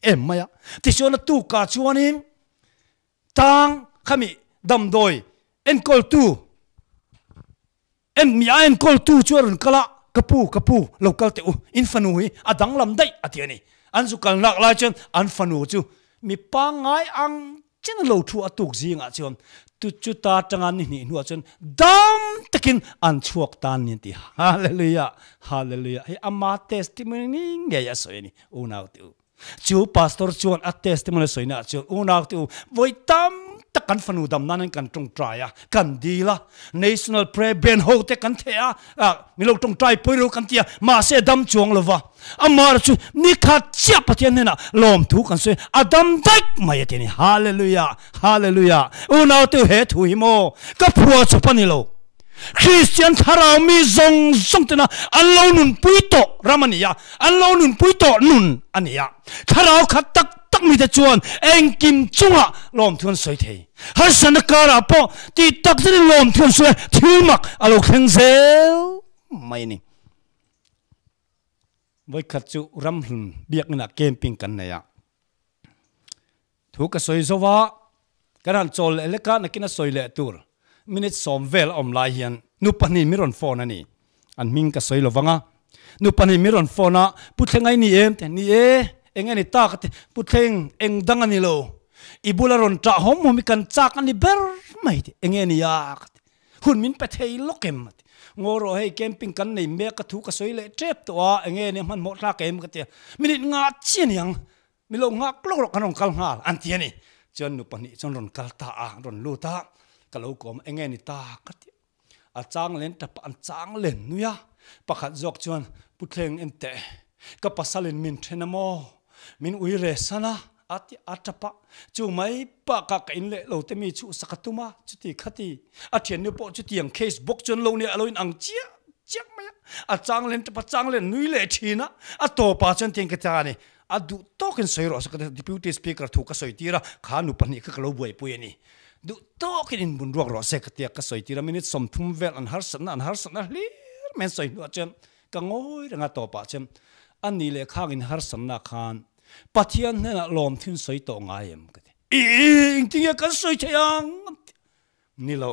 em maya ti chona tu ka chuanin tang khami dam doi en kol tu en mi en kol tu chuan kala kapu local te u infanu hi adang lam dai atiani anzu kal nak la chen an fanu chu mi pa ngai ang chen lo thu atuk zinga chon tu chu ta tangan ni nu chen dam takin an chuak tan ni ti hallelujah he ama testimony nge ya soini unau tu chu pastor chuan a testimony soina chu unau tu voi tam takan fanu dam nan kan tong try ya kan dila national prayer ben ho te kan thea mi lo tong try poiro kan tia ma se dam chuang lova amar chu ni kha chia pathian na lom thu kan se adam dak mai te ni hallelujah unaw tu he thu hi mo ka phua chu pani lo Christian tharau mi zong tena allo nun puito ramania allo nun puito nun ania tharau khatak tak mi te chuan eng kim chunga lom thun soi thei har san kara po ti tak zin lom thun soi thilmak alo kheng zel mai ni voi khat chu ram hlun biak na camping kan na ya thu ka soi zowa karan chol eleka nakina soi le tur minute somvel om lai hian nu pani miron phone ani an ming ka soi lovanga nu pani miron phone a puthengai ni em te ni engani ta ka putheng eng dangani lo ibularon tra hom mi kan chak ani ber mai te engani ya hun min pe thei lokem ngoro hei camping kan nei me ka thu ka soi le trep to a engani man mo tla kem ka te minute nga chin yang mi lo nga klok kanong kal ngal an ti ani chon nu pani chon ron kal ta a ron lu ta kalau kom engeni ta kati a chang len tap an chang len nuya pakhat jok chuan putleng ente ka pasalin min thenamo min uire sana ati atapa chu mai pa ka in le lo te mi chu sakatuma chuti khati a thian ne po chuti ang case box chon lo ni aloin ang chia chak mai a chang len tap chang len nui le thina a to pa chon ting ka ta ni a du token soiro sakata deputy speaker thu ka soitira khanu pani ka lo buai pui ni du tokin in bun ruak ro se katia ka soi tira minute som thum vel an har san hlir men soi nu chen ka ngoi ranga to pa chem ani le khang in har san na khan pathian na lom thin soi to ngai em ka ing tinga ka soi thayang ni lo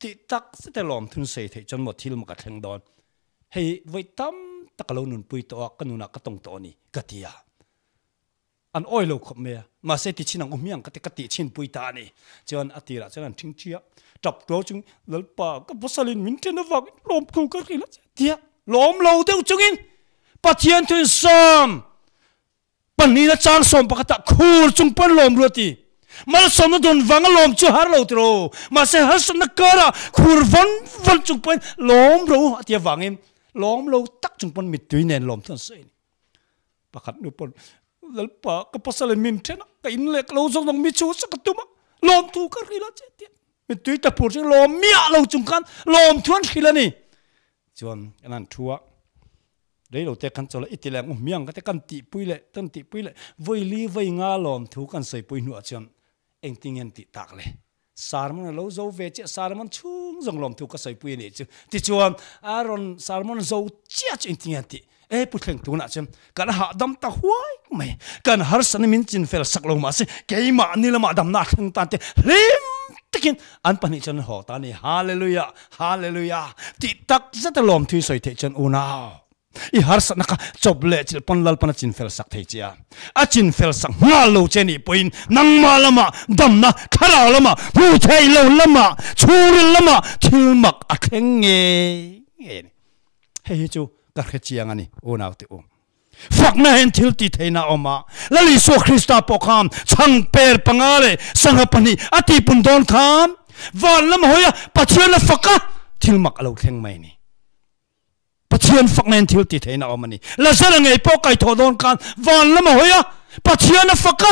ti tak se te lom thun sei thei chon mo thil ma ka thleng don hei voi tam takalo nun pui to kanuna ka tong to ni katia an oilo khop me ma se ti chinang umiang kati chin pui ta ni chon atira chon an thing chia tap to chung lalpa ka bosalin min ten awak lom thu ka khila tia lom lo deu chungin pathian thun som pani na chang som pakata khur chung pan lom roti mal som na don wang lom chu har lo tro ma se har som na kara khur van chung pan lom ro atia wangin lom lo tak chung pan mit tui nen lom thon sei pakhat nu pon lalpa ka pasalin min thena ka in lek lo zong dong mi chu sakatuma lom thu ka khila che ti mi tui ta pur lom mia lo chung kan lom thuan khila ni chuan anan thua dei lo te kan chola itilang miang ka te kan ti puile tan ti puile voi li voi nga lom thu kan sei pui nu chuan eng tingen ti tak le sarman lo zo ve che sarman chung zong lom thu ka soi pui ni chu ti chuan aron salmon zo chia chin ting ti pu thleng tu na chem kan ha dam ta huai mai kan har san min chin fel sak lo ma se keima ni lama dam na thang ta te lim takin an pani chan ho ta ni hallelujah hallelujah ti tak zata lom thui soi the chan unao I har sa naka choble chil panlal pana chin fel sak thei chia a chin fel sak nga lo cheni poin nang ma lama damna khara lama hu thei lo lama churil lama thilmak a thleng nge hei chu ka khe chiang ani unaw te fak na hen thil ti theina oma lali so Krista pokham chang per pangale sangapani ati pundon kham van lam hoya pathian la faka thilmak alo thleng mai ni pathian fak nen thil ti theina omani la zara ngei po kai thodon kan van lama hoya pathian a faka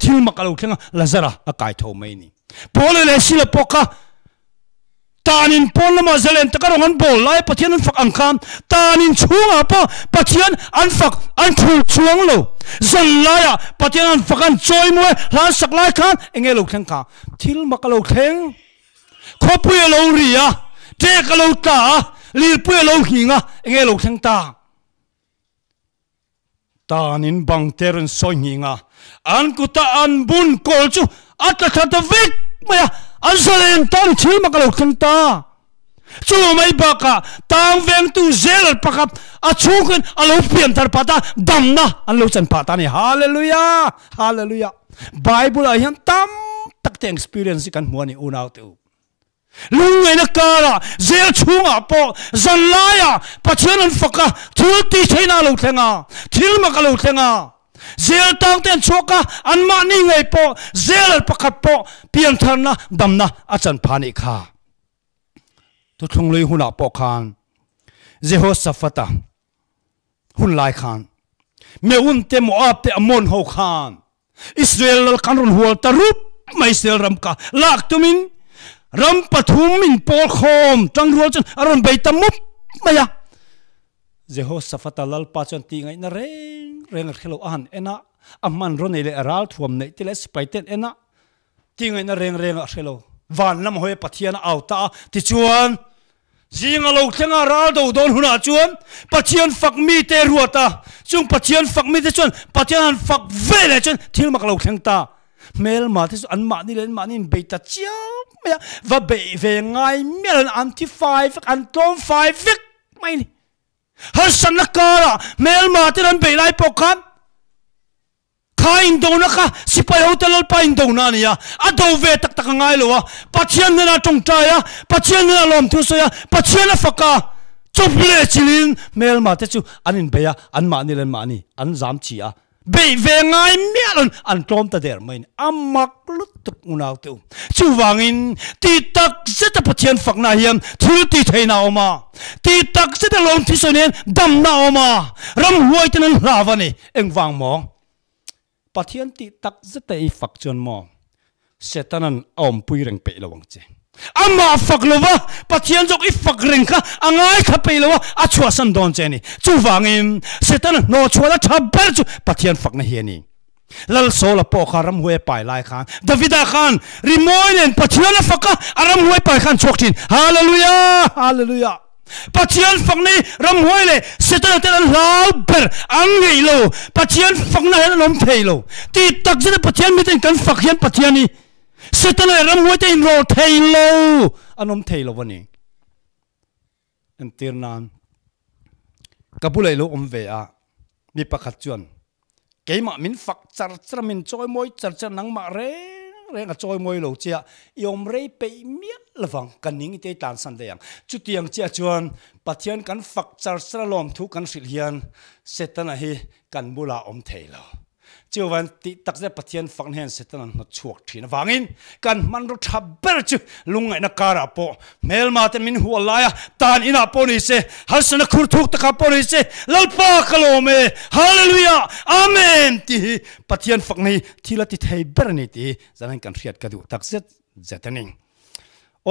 thil makalo thlenga la zara a kai tho mai ni pole le sila poka tanin pon lama zelen takarong an bol lai pathian an fak ang kan tanin chunga po pathian an fak an thu chuang lo zan laya pathian an fak an choi mo la sak lai kan engelo theng ka thil makalo theng khopui lo ria te kalo ta lil pui lo hinga enge lo thang ta tanin bang teren soi hinga an kuta an bun kol chu atla thata vek maya an salen tan thil makalo thang ta chu mai baka tang veng tu zel pakap a chukun alo pian tar pata damna an lo chan pata ni hallelujah hallelujah bible a hian tam tak te experience kan muani unaw te lungay na kara zel chunga po zanlaya pathian an faka thil ti theina lo thenga thil makalo thenga zel tang ten choka an ma ni ngai po zel pakhat po pian tharna damna achan phani kha to thunglei huna po khan Jehoshaphat hun lai khan meun te moab te amon ho khan Israel kanrun hual tarup mai Israel ram ka lak tumin ram pathum min pol khom tang rual chan aron beitamup maya Jehoshaphat lal pa chan ti ngai na reng khelo an ena amman ron ele aral thuam nei tile spaiten ena ti ngai na reng khelo van lam hoi pathian auta ti chuan zinga lo thenga ral do don huna chuan pathian fak mi te ruata chung pathian fak mi te chuan pathian fak vele chuan thil mak lo theng ta mel ma te an ma ni len ma nin beita chia va be ve ngai mel anti 5 an tom 5 vek mai ni har san na kara mel ma te ran be lai pokhan khain do na kha sipai hotel pa in do na ni ya ado ve tak tak ngai lo wa pathian na tong ta ya pathian na lom thu so ya pathian na faka chople chilin mel ma te chu anin be ya an ma ni len ma ni an zam chi ya be ve ngai melon an tom ta der main amak lut tuk unaw tu chu wangin ti tak zeta pathian fakna hiam thil ti theina oma ti tak zeta lom thi sonen dam na oma ram huai tan hlawani eng wang mo pathian ti tak zeta I fak chon mo setanan om pui reng pe lawang che ama fak lova pathian jok I fak reng kha angai kha pe lawa a chua san don che ni chu wangin setanan no chua la thaber chu pathian fak na hiani lal sola po kharam huai pai lai khan Davida khan rimoinen pathian faka aram huai pai khan choktin hallelujah hallelujah pathian fakni ram huai le setan ten lau ber angei lo pathian fakna hen lom theilo ti tak jena pathian mi ten kan fakhian pathiani setan ram huai ten ro theilo anom theilo wani entirnan kabulai lo omve a mi pakhat chuan keima min fak char min choi moi char nang ma reng a choi moi lo chia yom rei pe miat lawang kaning te tan san deyang chutiang chia chuan pathian kan fak char lom thu kan sil hian setana hi kan bula om theilo chuwan ti takze pathian fak hen setana no chuak thin wangin kan man ro thaber chu lungai na kara po mel ma te min hu laya tan ina po ni se hasana khur thuk ta po ni se lalpa kalome hallelujah amen ti pathian fak nei thila ti thei ber ni ti zanan kan riat ka du takze zetaning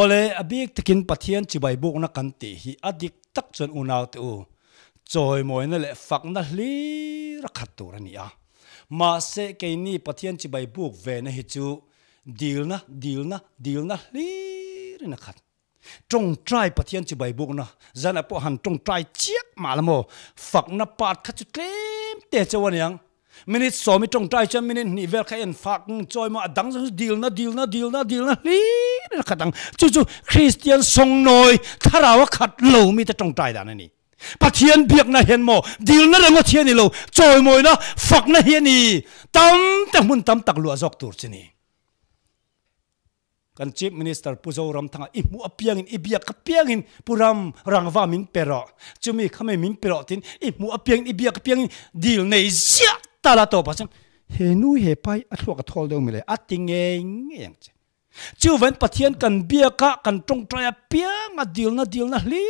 ole abik takin pathian chibai buk na kan ti hi adik tak chon unaw te u choi moi na le fak na hli rakhat tur ani a ma se ke ni pathian chi bai buk ve na hi chu deal na hli na khat จงใจปะเทียนจะใบบุกนะจันอปหันจงใจเจี๊ยมาละโมฝักนับปาดขัดจุดเต็มเตะจวันยังมินิสอมิจงใจจนมินินิเวลใครเอ็นฝักจอยมาดังจะดีลนะลีนะขัดดังจู่คริสเตียนทรงน้อยถ้าเราว่าขัดเหลวมีแต่จงใจด่านนี่ปะเทียนเบียกนะเห็นโมดีลนะเรื่องว่าเทียนนี่เหลวจอยมวยนะฝักนะเฮียนี่ตั้มแต่มุนตั้มตักลัวจอกตัวสินี่กันชิปมินิสเตอร์ผู้เจ้ารำทั้งอิมูอเปียงอินอิเบียกเปียงอินผู้รำรังว่ามินเปรอจุมีขไม่มินเปรอทินอิมูอเปียงอิเบียกเปียงดีลในเสียตาละตัวพันเฮนูเฮไปอัดหัวกระทอลเดียวมีเลยอัดติงเองอย่างเช่จู่วันปะเทียนกันเบียกกันตรงใจเปียงอัดดีลนะลี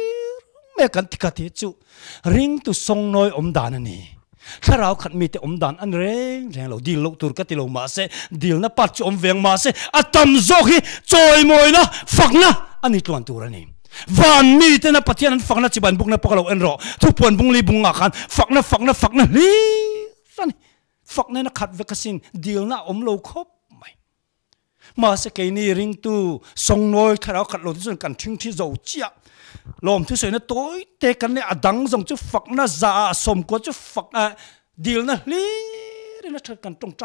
แม่กันติกาเทจู่ริงตุทรงน้อยอมดานนี่ถ้าเราขัดมีแต่อมดานอันแรงเราดีลตุรกติเรามาเสดีลนะปัจจุอมเวียงมาเสอัตมโจกีจอยมวยนะฝักนะอันนี้ตัวอันตัวนี่วันมีแต่นะปะเทียนนั้นฝักนะจีบันบุกนะพวกเราเอ็นรอทุกปวนบุงลีบุงอาคันฝักนะลีฝักนั้นขัดเวกสินดีลนะอมโลคบไม่มาเสกนี่ริงตูทรงน้อยถ้าเราขัดเราที่สุดกันทิ้งที่เราเจียลมที่สวยนะตัวเตกันเนี่ยดังส่งจุดฝักนะจ่าสมกว่าจุดฝักดีลนะลีนะเธอกันตรงใจ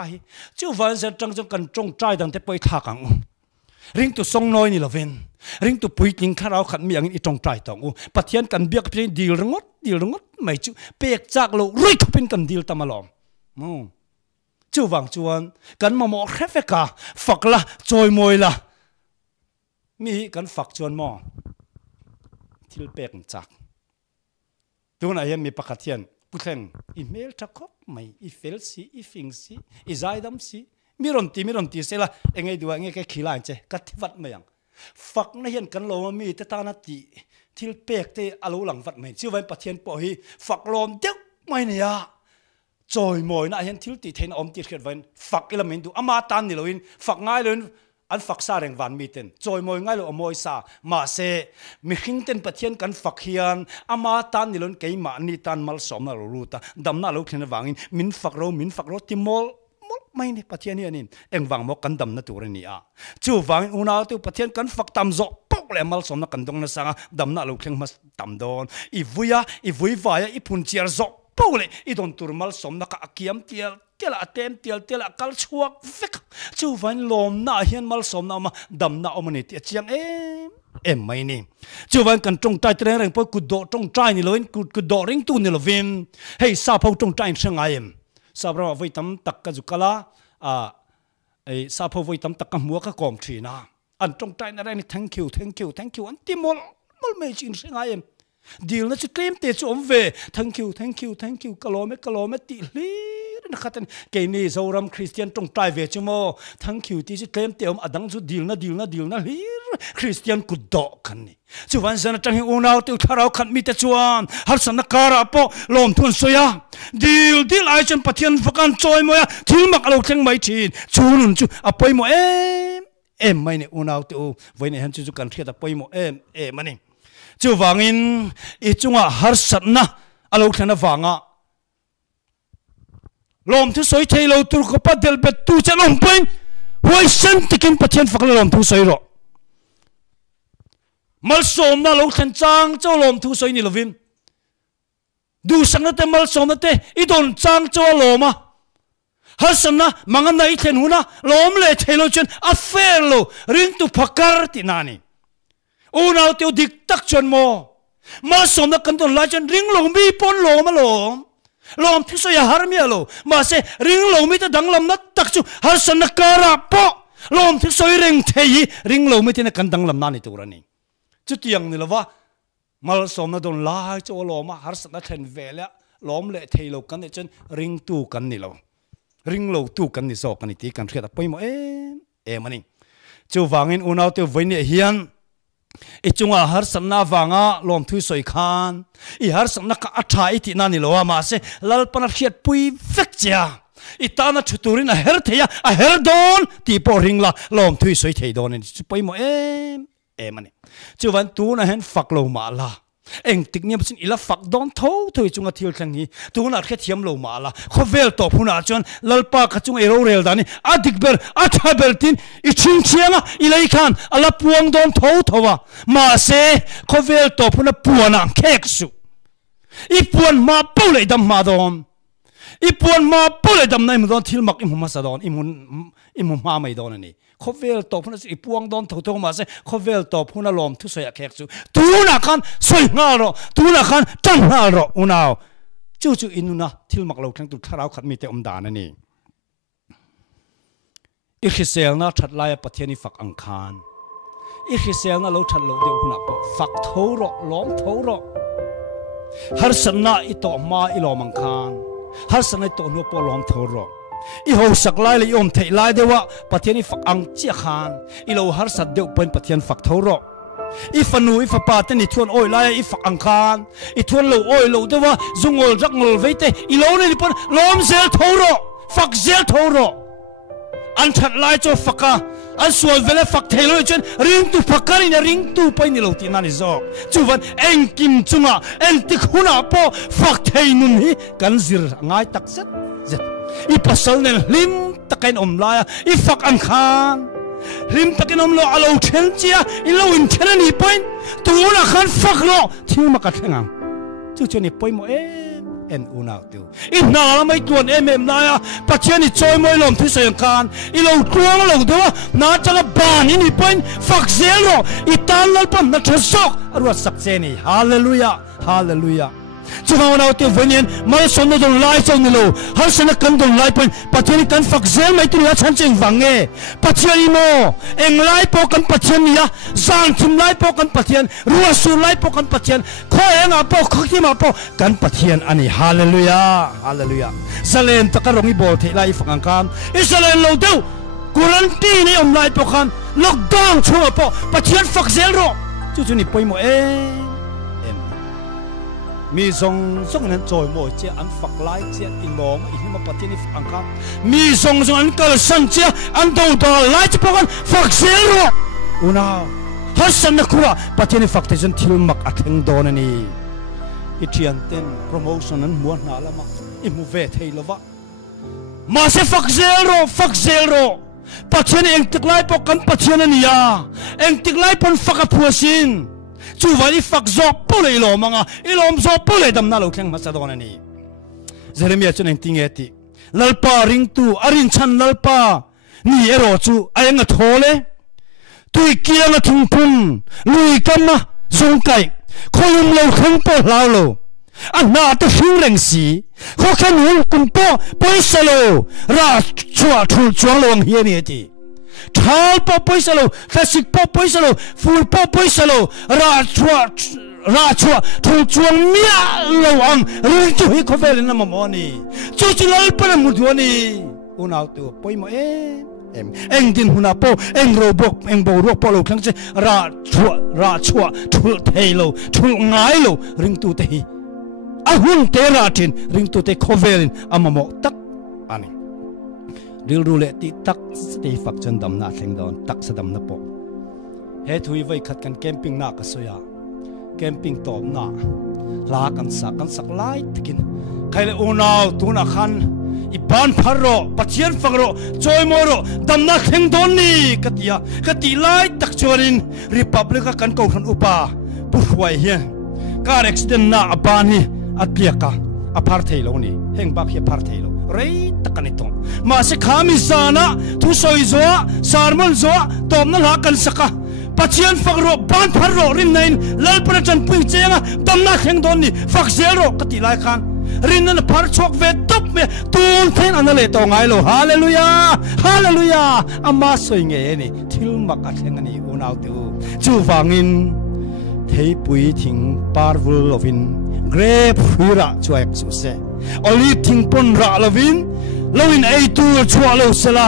จู่วันเสร็จจังกันตรงใจดังแต่ไปท่ากังริงตัวทรงน้อยนี่ละเวนริงตัวปุยจริงข้าเราขัดมีอย่างนี้ตรงใจต่างปะเทียนกันเบียกเป็นดีลรงดไม่จู่เปียกจากเรารุ่ยเป็นกันดีลตามมาลอมจู่วังจวนกันมาหมอแค่เฟกาฝักละจอยมวยละมีกันฝักจวนหมอทิลเปกจักตัวนั้นยังมีปากเทียนพูดถึงอีเมลทักคบไม่อีเฟลซีอีฟิงซีอีใจดำซีมีรอนตีเสละเองไงดูเองไงแค่ขี้ลายเจกัดที่วัดไม่ยังฝักนั่นเห็นกันโลมีแต่ตาหน้าตีทิลเปกเตอลูหลังวัดไม่ชื่อวันปะเทียนปอยฝักลมเด็กไม่เนี่ยจอยมวยน่ะเห็นทิลตีเทนอมตีเขียนไว้ฝักอิเลเมนต์ดูอามาตันนี่เลยฝักง่ายเลยอันฝักซาแรงวันมีเต็นจอยมวยง่ายเลยอมวยซามาเซมีหิงเต็นปะเทียนกันฝักเฮียนอามาตันนี่เลยเกี่ยมานี่ตันมัลสมน่ะรู้ตาดำน่ะรู้เขียนวางินมินฝักเราติมอลไม่เนี่ยปะเทียนนี่นี่เอ็งวางมกันดำน่ะตัวนี้อ่ะจู่วางอุณาตัวปะเทียนกันฝักตำโจปุ๊กเลยมัลสมน่ะกันตรงนั้นสังดำน่ะรู้เขียนมาตำโดนอีวุยวายอีพุนเจียร์โจปุ๊กเลยอีโดนตัวมัลสมน่ะกะเกียมเตียละเต็มเตียละกัลชัวฟิกจู่วันลมน่ะเห็นมัลสมน่ะมาดำน่ะอมันนี่เจียงเอ็มไม่นี่จู่วันกันจงใจเตรงแรงพอกุดโดจงใจนี่เลยกุดโดริงตูนี่ละวินเฮ้ยซาพอจงใจเชิงไอซาบราไว้ทำตักกันจุกละไอ้ซาพอไว้ทำตักกันหัวก็กองทีนะอันจงใจนั่นนี่ thank you อันที่มอลไม่จริงเชิงไอดีลนะจะเตรียมเตะจอมเว thank you กะโลเมติลีนะครับเกนี่โซรัมคริสเตียนตรงใจเวชโม thank you ที่จะเตรียมเตะอดังจุดดีลนะลีคริสเตียนกุดดอกกันนี่จวนสันจังหิวนาติวทาราขันมีแต่จวนฮัลสันนักการะปอลมทุนสวยดีลไอจันปะเทียนฟักันจอยมวยทิลมักเอาเทงไม่ชีนจูนุนจูอภัยโมเอ็มไม่เนี่ยอุนาติวไว้ในหันจูกันเทียดอภัยโมเอ็มมันนี่จู่วางินอีจุงะฮัลสันนะเอาเทงน่ะวางะลมทุสวยเทโลตุรกปัดเดลเบตูจะลมเป็นหัวฉันติกินปะเทียนฟักลมทุสวยรอมัลสมน่ะลูกฉันจางเจ้าลมทุสวยนี่ละวินดูสังนั่นแต่มัลสมนั่นแต่อีโดนจางเจ้าลมอ่ะฮัสนะมังอันไหนเทนุนะลมเละเทโลจนอัฟเฟลโลรินตุพักการ์ตินานี่อูน่าเตียวดิกตักจนโมมัลสมน่ะกันตอนไล่จนริงลมมีปนลมลมที่สวยฮาร์มีอะไรมาเสริงลมมีแต่ดังลมนัดตักจูฮัสนะการะปอลมที่สวยริงเทียริงลมมีแต่กันดังลมนั่นนี่ตัวนี้จุดยังนี่ละว่ามัลสมน่ะโดนไล่เจ้าลมมาฮัสนะเทนเวลลมเละเทโลกันเนี่ยจนริงตู้กันนี่ละริงโลตู้กันนี่สอกกันนี่ตีกันเทียดไปหมดมันนี่จูวางอินอุณาเตียววันนี้เฮียนอีจุงอาหารสันนาวังลมทุยสวยขานอีหารสันนักอัฐายที่นั่นนี่ละว่ามาเสลัลปนักเขียดปุยฟิกเจ้าอีตาหน้าชุดตูรินเฮร์เทียเฮร์โดนตีปอริงละลมทุยสวยเทียโดนนี่ไปหมดมันนี่จูวันตูน่ะเห็นฝักลมมาละ eng tik niam sin ila fak don thoi chunga thil thang hi tuna khe thiam lo ma la khovel to phuna chon lalpa khachung ero rel dani adik ber athabel tin I ching chianga ilai khan ala puang don thowa ma se khovel to phuna puana khek su I puan ma pole dam ma don I puan ma pole dam nai mu don thil mak imma sa don imun ma mai don ani khovel to phuna I puang don tho ma se khovel to phuna lom thu soya khek su tuna khan soi nga ro tuna khan tang nga ro unaw chu inuna thil mak lo thang tu tharau khat mi te dan ani I khisel na that lai pathiani fak ang khan I khisel na lo that lo de huna po fak tho ro lom tho ro har sanna I to ma I lom ang khan har sanna to no po lom tho ro I ho sak lai le yom thei lai dewa pathiani fak ang chia khan I lo har sat deu pen pathian fak tho ro I fanu I fa pa ni thon oi lai I fak ang khan I thon lo oi lo dewa zungol rakngol veite I lo ne pon lom zel tho ro fak zel tho ro an that lai cho faka an sual vele fak thelo chen ring tu fakari na ring tu pai ni lo ti na ni zo chuwan eng kim chunga en ti khuna po fak thei nun hi kan zir ngai tak set I pasal nen lim takin omlaya I fak ang khan lim takin omlo alo chen chia I lo in chen ni point tu na khan fak lo thiu ma ka thengang chu chen ni poi mo en una tu I na la mai tuan na ya pathian I choi moi lom thu sayang khan I lo tuang lo do na changa ban ni point fak zel ro I tan lal pam na thasok arwa sak che ni hallelujah hallelujah Chumaw na uti venyen mal sonno dong lai chong lo har sana kan dong lai pen pathian kan fak zel mai tu ya chan cheng wange pathian mo eng lai po kan pathian ya sang chim lai po kan pathian ruwa su lai po kan pathian kho enga po khoti ma po kan pathian ani hallelujah hallelujah salen takarong I bol the lai fakang kan isalen lo deu quarantine ni om lai po kan lockdown chua po pathian fak zel ro chu ni poi mo mi song nan joy mo che an fak lai che in long I hima patini ang kha mi song an kal san che an do lai che pokan fak zero una hasan na kura patini fak te jan thil mak atheng don ani itian ten promotion an muan na lama I mu ve thei lova ma se fak zero patini eng tiklai pokan patini ania eng tiklai pon fak aphuasin chu vai fak zop pole lo manga ilom zop pole dam na lo kheng masadon ani Jeremiah chun tingeti lalpa ring tu arin chan lalpa ni ero chu ayenga thole tui kianga thungpum lui kama zongkai khoyum lo kheng po lao anna ta hring si kho khan hung kum po poisalo ra chua thul chuang long hi ni ti thal po poisalo classic po poisalo full po poisalo ra chua thul chuang mia lo ang ri chu hi kho vel na mamoni chu lal pa mu duani unau tu poi mo eng din huna po eng robok eng bo ro po lo khang che ra chua thul thelo thul ngai lo ring tu te hi a hun te ra tin ring tu te kho vel amamo tak ani Dil rule ti tak stay fak chan dam na thleng don tak sadam na po he thui vai khat kan camping na ka soya camping tom na la kan sak lai tikin khaile unaw tuna khan I ban pharro pathian fangro choi moro dam na thleng don ni kati lai tak chorin republic kan ko khan upa puhwai hian car accident na abani atliaka apar theilo ni heng bak hi apar theilo rei takanitong ma se khami sana thu soi zo sarmon zo tom na la kan saka pathian fagro ban pharro rin nain lal pra chan pui chenga damna kheng don ni fak zero kati lai khan rin na par chok ve top me tun then anale to ngai lo hallelujah hallelujah amma soi nge ni thil mak a theng ani unau tu chu wangin thei pui thing parvul lovin grape hura chuak su se olive thing pon ra lovin lowin ei tu chua lo sela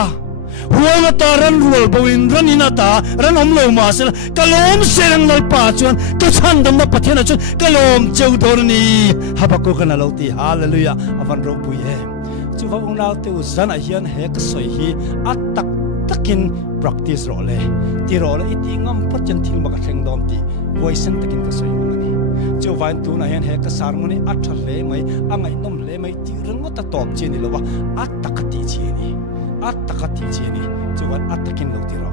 huanga ta ran rual bawin ranina ta ran om lo ma sela kalom serang nal pa chuan ka chan dam na pathena chuan kalom cheu dor ni habako kana lo ti hallelujah avan ro pui he chu va ung nau te uzan a hian he ka soi hi atak takin practice ro le ti ro le iti ngam pat jan thil ma ka thleng dom ti voice takin ka soi ngani chiều vài tu na hiền he cái sar moni at thar le mai angai nom le mai ti rung ta top chi ni lowa at takati chi ni at takati chi ni chiều vài at takin lo ti ro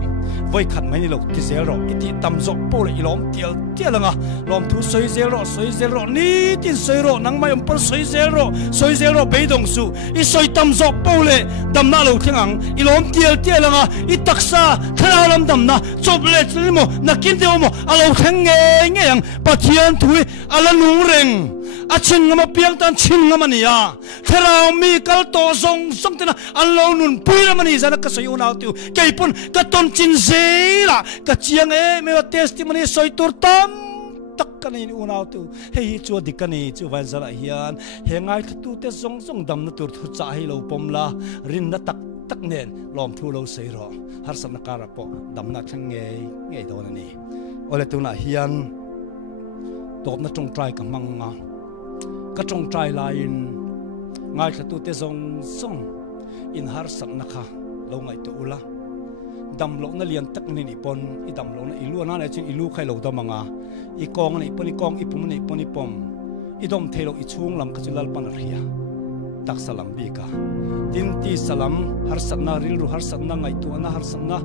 voi khat mai ni lo ti zel ro iti tam zo po le ilom tial tialanga lom thu soi zel ro ni tin soi ro nang mai por soi zel ro be dong su I soi tam zo po le dam na lo thengang ilom tial tialanga I taksa thara lam dam na chop le chimo na kin te mo alo thang nge yang pathian thui ala nung reng a chin ngama piang tan chin ngama niya thara mi kal to song tena alo nun puira mani zana ka soi unau tu kaipun ka ton chin zela ka chiang e me testimony soi tur tam tak kan ni unau tu hei chu dikani chu van zala hian hengai tu te song dam na tur thu cha hi lo pomla rin na tak nen lom thu lo sei ro har sam na kara po dam na thang nge do na ni ole tu na hian top na tong trai ka manga ka tong trai lain ngai tu te song in har sam na kha lo ngai tu ula dam lo na lian tak ni pon I dam lo na ilu na la chin ilu khai lo da manga I kong ni pon I kong I pum ni pon I pom I dom thelo I chung lam ka chulal pan ria tak salam bi ka tin ti salam har sanna ril ru har sanna ngai tu na har sanna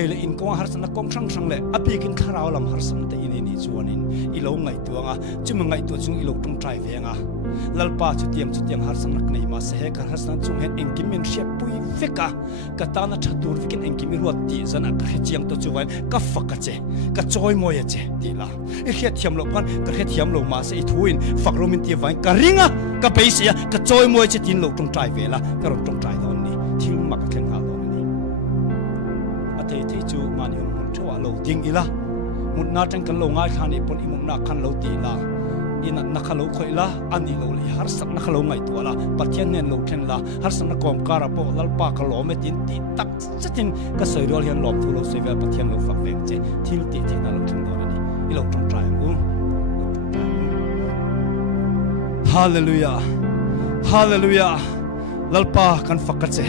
ele in kong har sanna kong sang le api kin kharau lam har sanna te ini ni chuanin I lo ngai tu nga chum ngai tu chung I lo tung trai ve nga lalpa chutiang har sanna nei ma se he ka har sanna chung hen engkim min shep pui feka ka ta na thatur fikin engkim ruat ti zana ka chiang to chuwan ka faka che ka choi moya che ti la I khiat thiam lo phan ka khiat thiam lo ma se I thuin fak romin ti vai ka ringa ka peisia ka choi moya che tin lo tung trai ve la ka ro tung trai don ni thing ma ka khen ha don ni atei te chu mani mun thwa lo ding ila mun na tang kan lo ngai khani pon I mun na khan lo ti la ina nakhalo khoila ani lo le har sak nakhalo ngai tu ala pathian nen lo thlen la har sak na kom kara po lalpa ka lo me tin ti tak chatin ka soirol hian lom thu lo sevel pathian lo fak vek che thil ti the na lo thang do ni I lo tong trai mu hallelujah lalpa kan fak che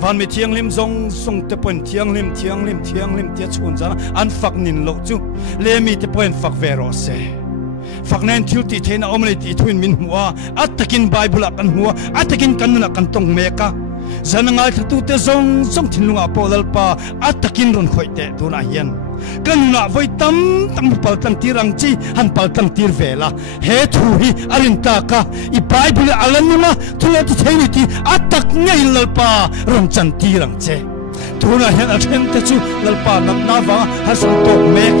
van mi thiang lim zong song te pon thiang lim tia chun jana an fak nin lo chu le mi te pon fak vero se faknen thil ti thena omle ti thuin min huwa atakin bible kan huwa atakin kanuna kan tong meka zanangai thatu te zong thinlunga polalpa atakin ron khoite tuna hian kanuna voi tam pal tang tirang chi han pal tang tir vela he thu hi alinta ka I bible alanuma thula ti theni ti atak ngai lalpa ron chan tirang che tuna hian athen te chu lalpa nam na wa har san tok mek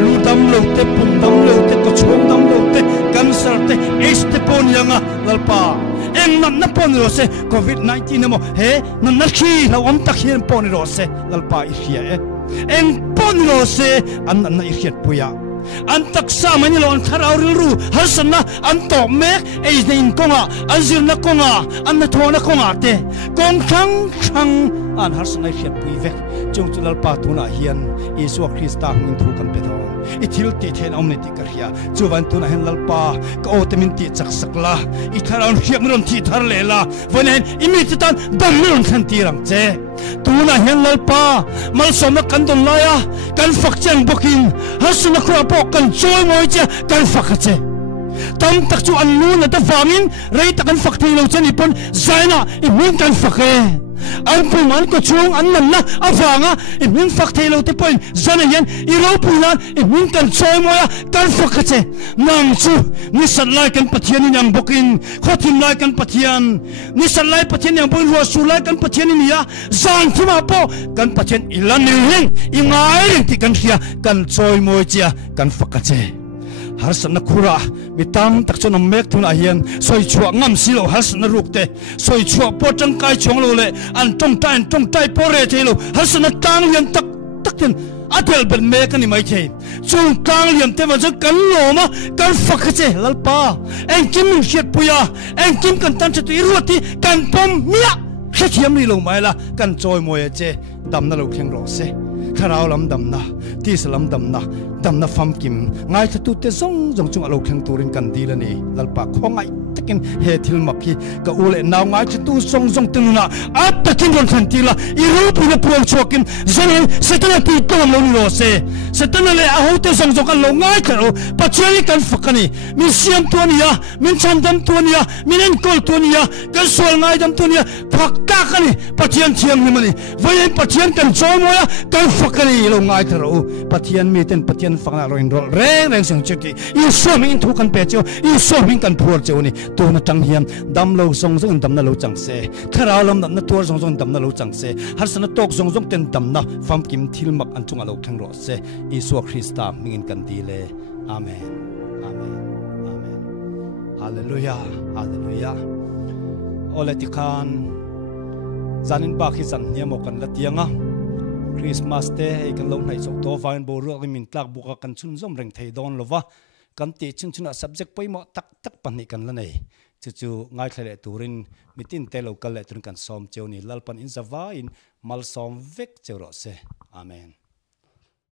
lu dam lo te pum dam lo te ko chom dam lo te cancer te este pon yanga lalpa eng na pon ro se covid-19 mo he na khi la om tak hian pon ro se lalpa I hia eng pon ro se an na I hiat puya an taksa mani lo an tharau ru har sanna an to mek ei nein konga an zirna konga an na thona konga te kong thang an har sanna hiat pui vek chung chulal pa tuna hian Yesu Krista min thu kan pe thon I thil ti then omne ti ka hia chuwan tuna hen lalpa ka otamin ti chak sakla I tharan hiam ron thi thar lela vonen imi tan dam ron than ti rang che tuna hen lalpa mal somna kan don laya kan fak chang bokin hasuna kra po kan choi moi che kan fak che tam tak chu an nu na ta fangin rei ta kan fak thei lo chani pon zaina I mun kan fak e an puman ko chung an nan na afanga I mun fak thei lo te pon zana yan I ro punan I mun kan choi moya kan fak che nang chu ni sat lai kan pathian ni yang bokin khotim lai kan pathian ni sat lai pathian yang boin ro su lai kan pathian ni ya zan thuma po kan pathian ilan ni heng I ngai ring ti kan khia kan choi moi chia kan fak che har sanna khura mitam tak chon mek thuna hian soi chua ngam silo har sanna rukte soi chua po tang kai chong lo le an tong tai po re thelo har sanna tang lian tak ten atel ben mek ani mai the chung tang lian te ma kan lo ma kan fak che lalpa en kim hiat puya en kim kan tan che tu iroti kan pom mia khethiam ni lo mai la kan choi moya che dam na lo kheng ro se tharau lam dam na ti salam dam na fam kim ngai thatu te zong chung alo khang turin kan dilani lalpa khongai takin he thil makhi ka ule naw ngai tu song song tununa at takin ron khan tila iru pina puang chokin zane setana ti tom lo ni ro se setana le a hote song song kan lo ngai kharo pachali kan fakani min siam tuania min chandam tuania min en kol tuania kan sol ngai dam tuania phakta kani pathian thiam ni mani vai pathian kan chomoya kan fakani lo ngai kharo pathian mi ten pathian fakna ro in ro reng reng song cheki i so mi in thu kan pe cho i so mi kan phur cho ni tu na tang hiam dam lo song song dam na lo chang se khara lom na tur song song dam na lo chang se har sana tok song song ten dam na fam kim thil mak an chung alo thang ro se isu Krista mingin kan ti le amen amen amen hallelujah hallelujah oletikhan zanin ba khi san niam kan latianga Christmas te ei kan lo nai sok to fain bo ro min tlak buka kan chun zom reng thei don lova kan ti chun chuna subject poimo tak tak pani kan la nei chu ngai thle turin mitin te local le turin kan som cheu ni lalpan in zawa in mal som vek cheu ro se amen.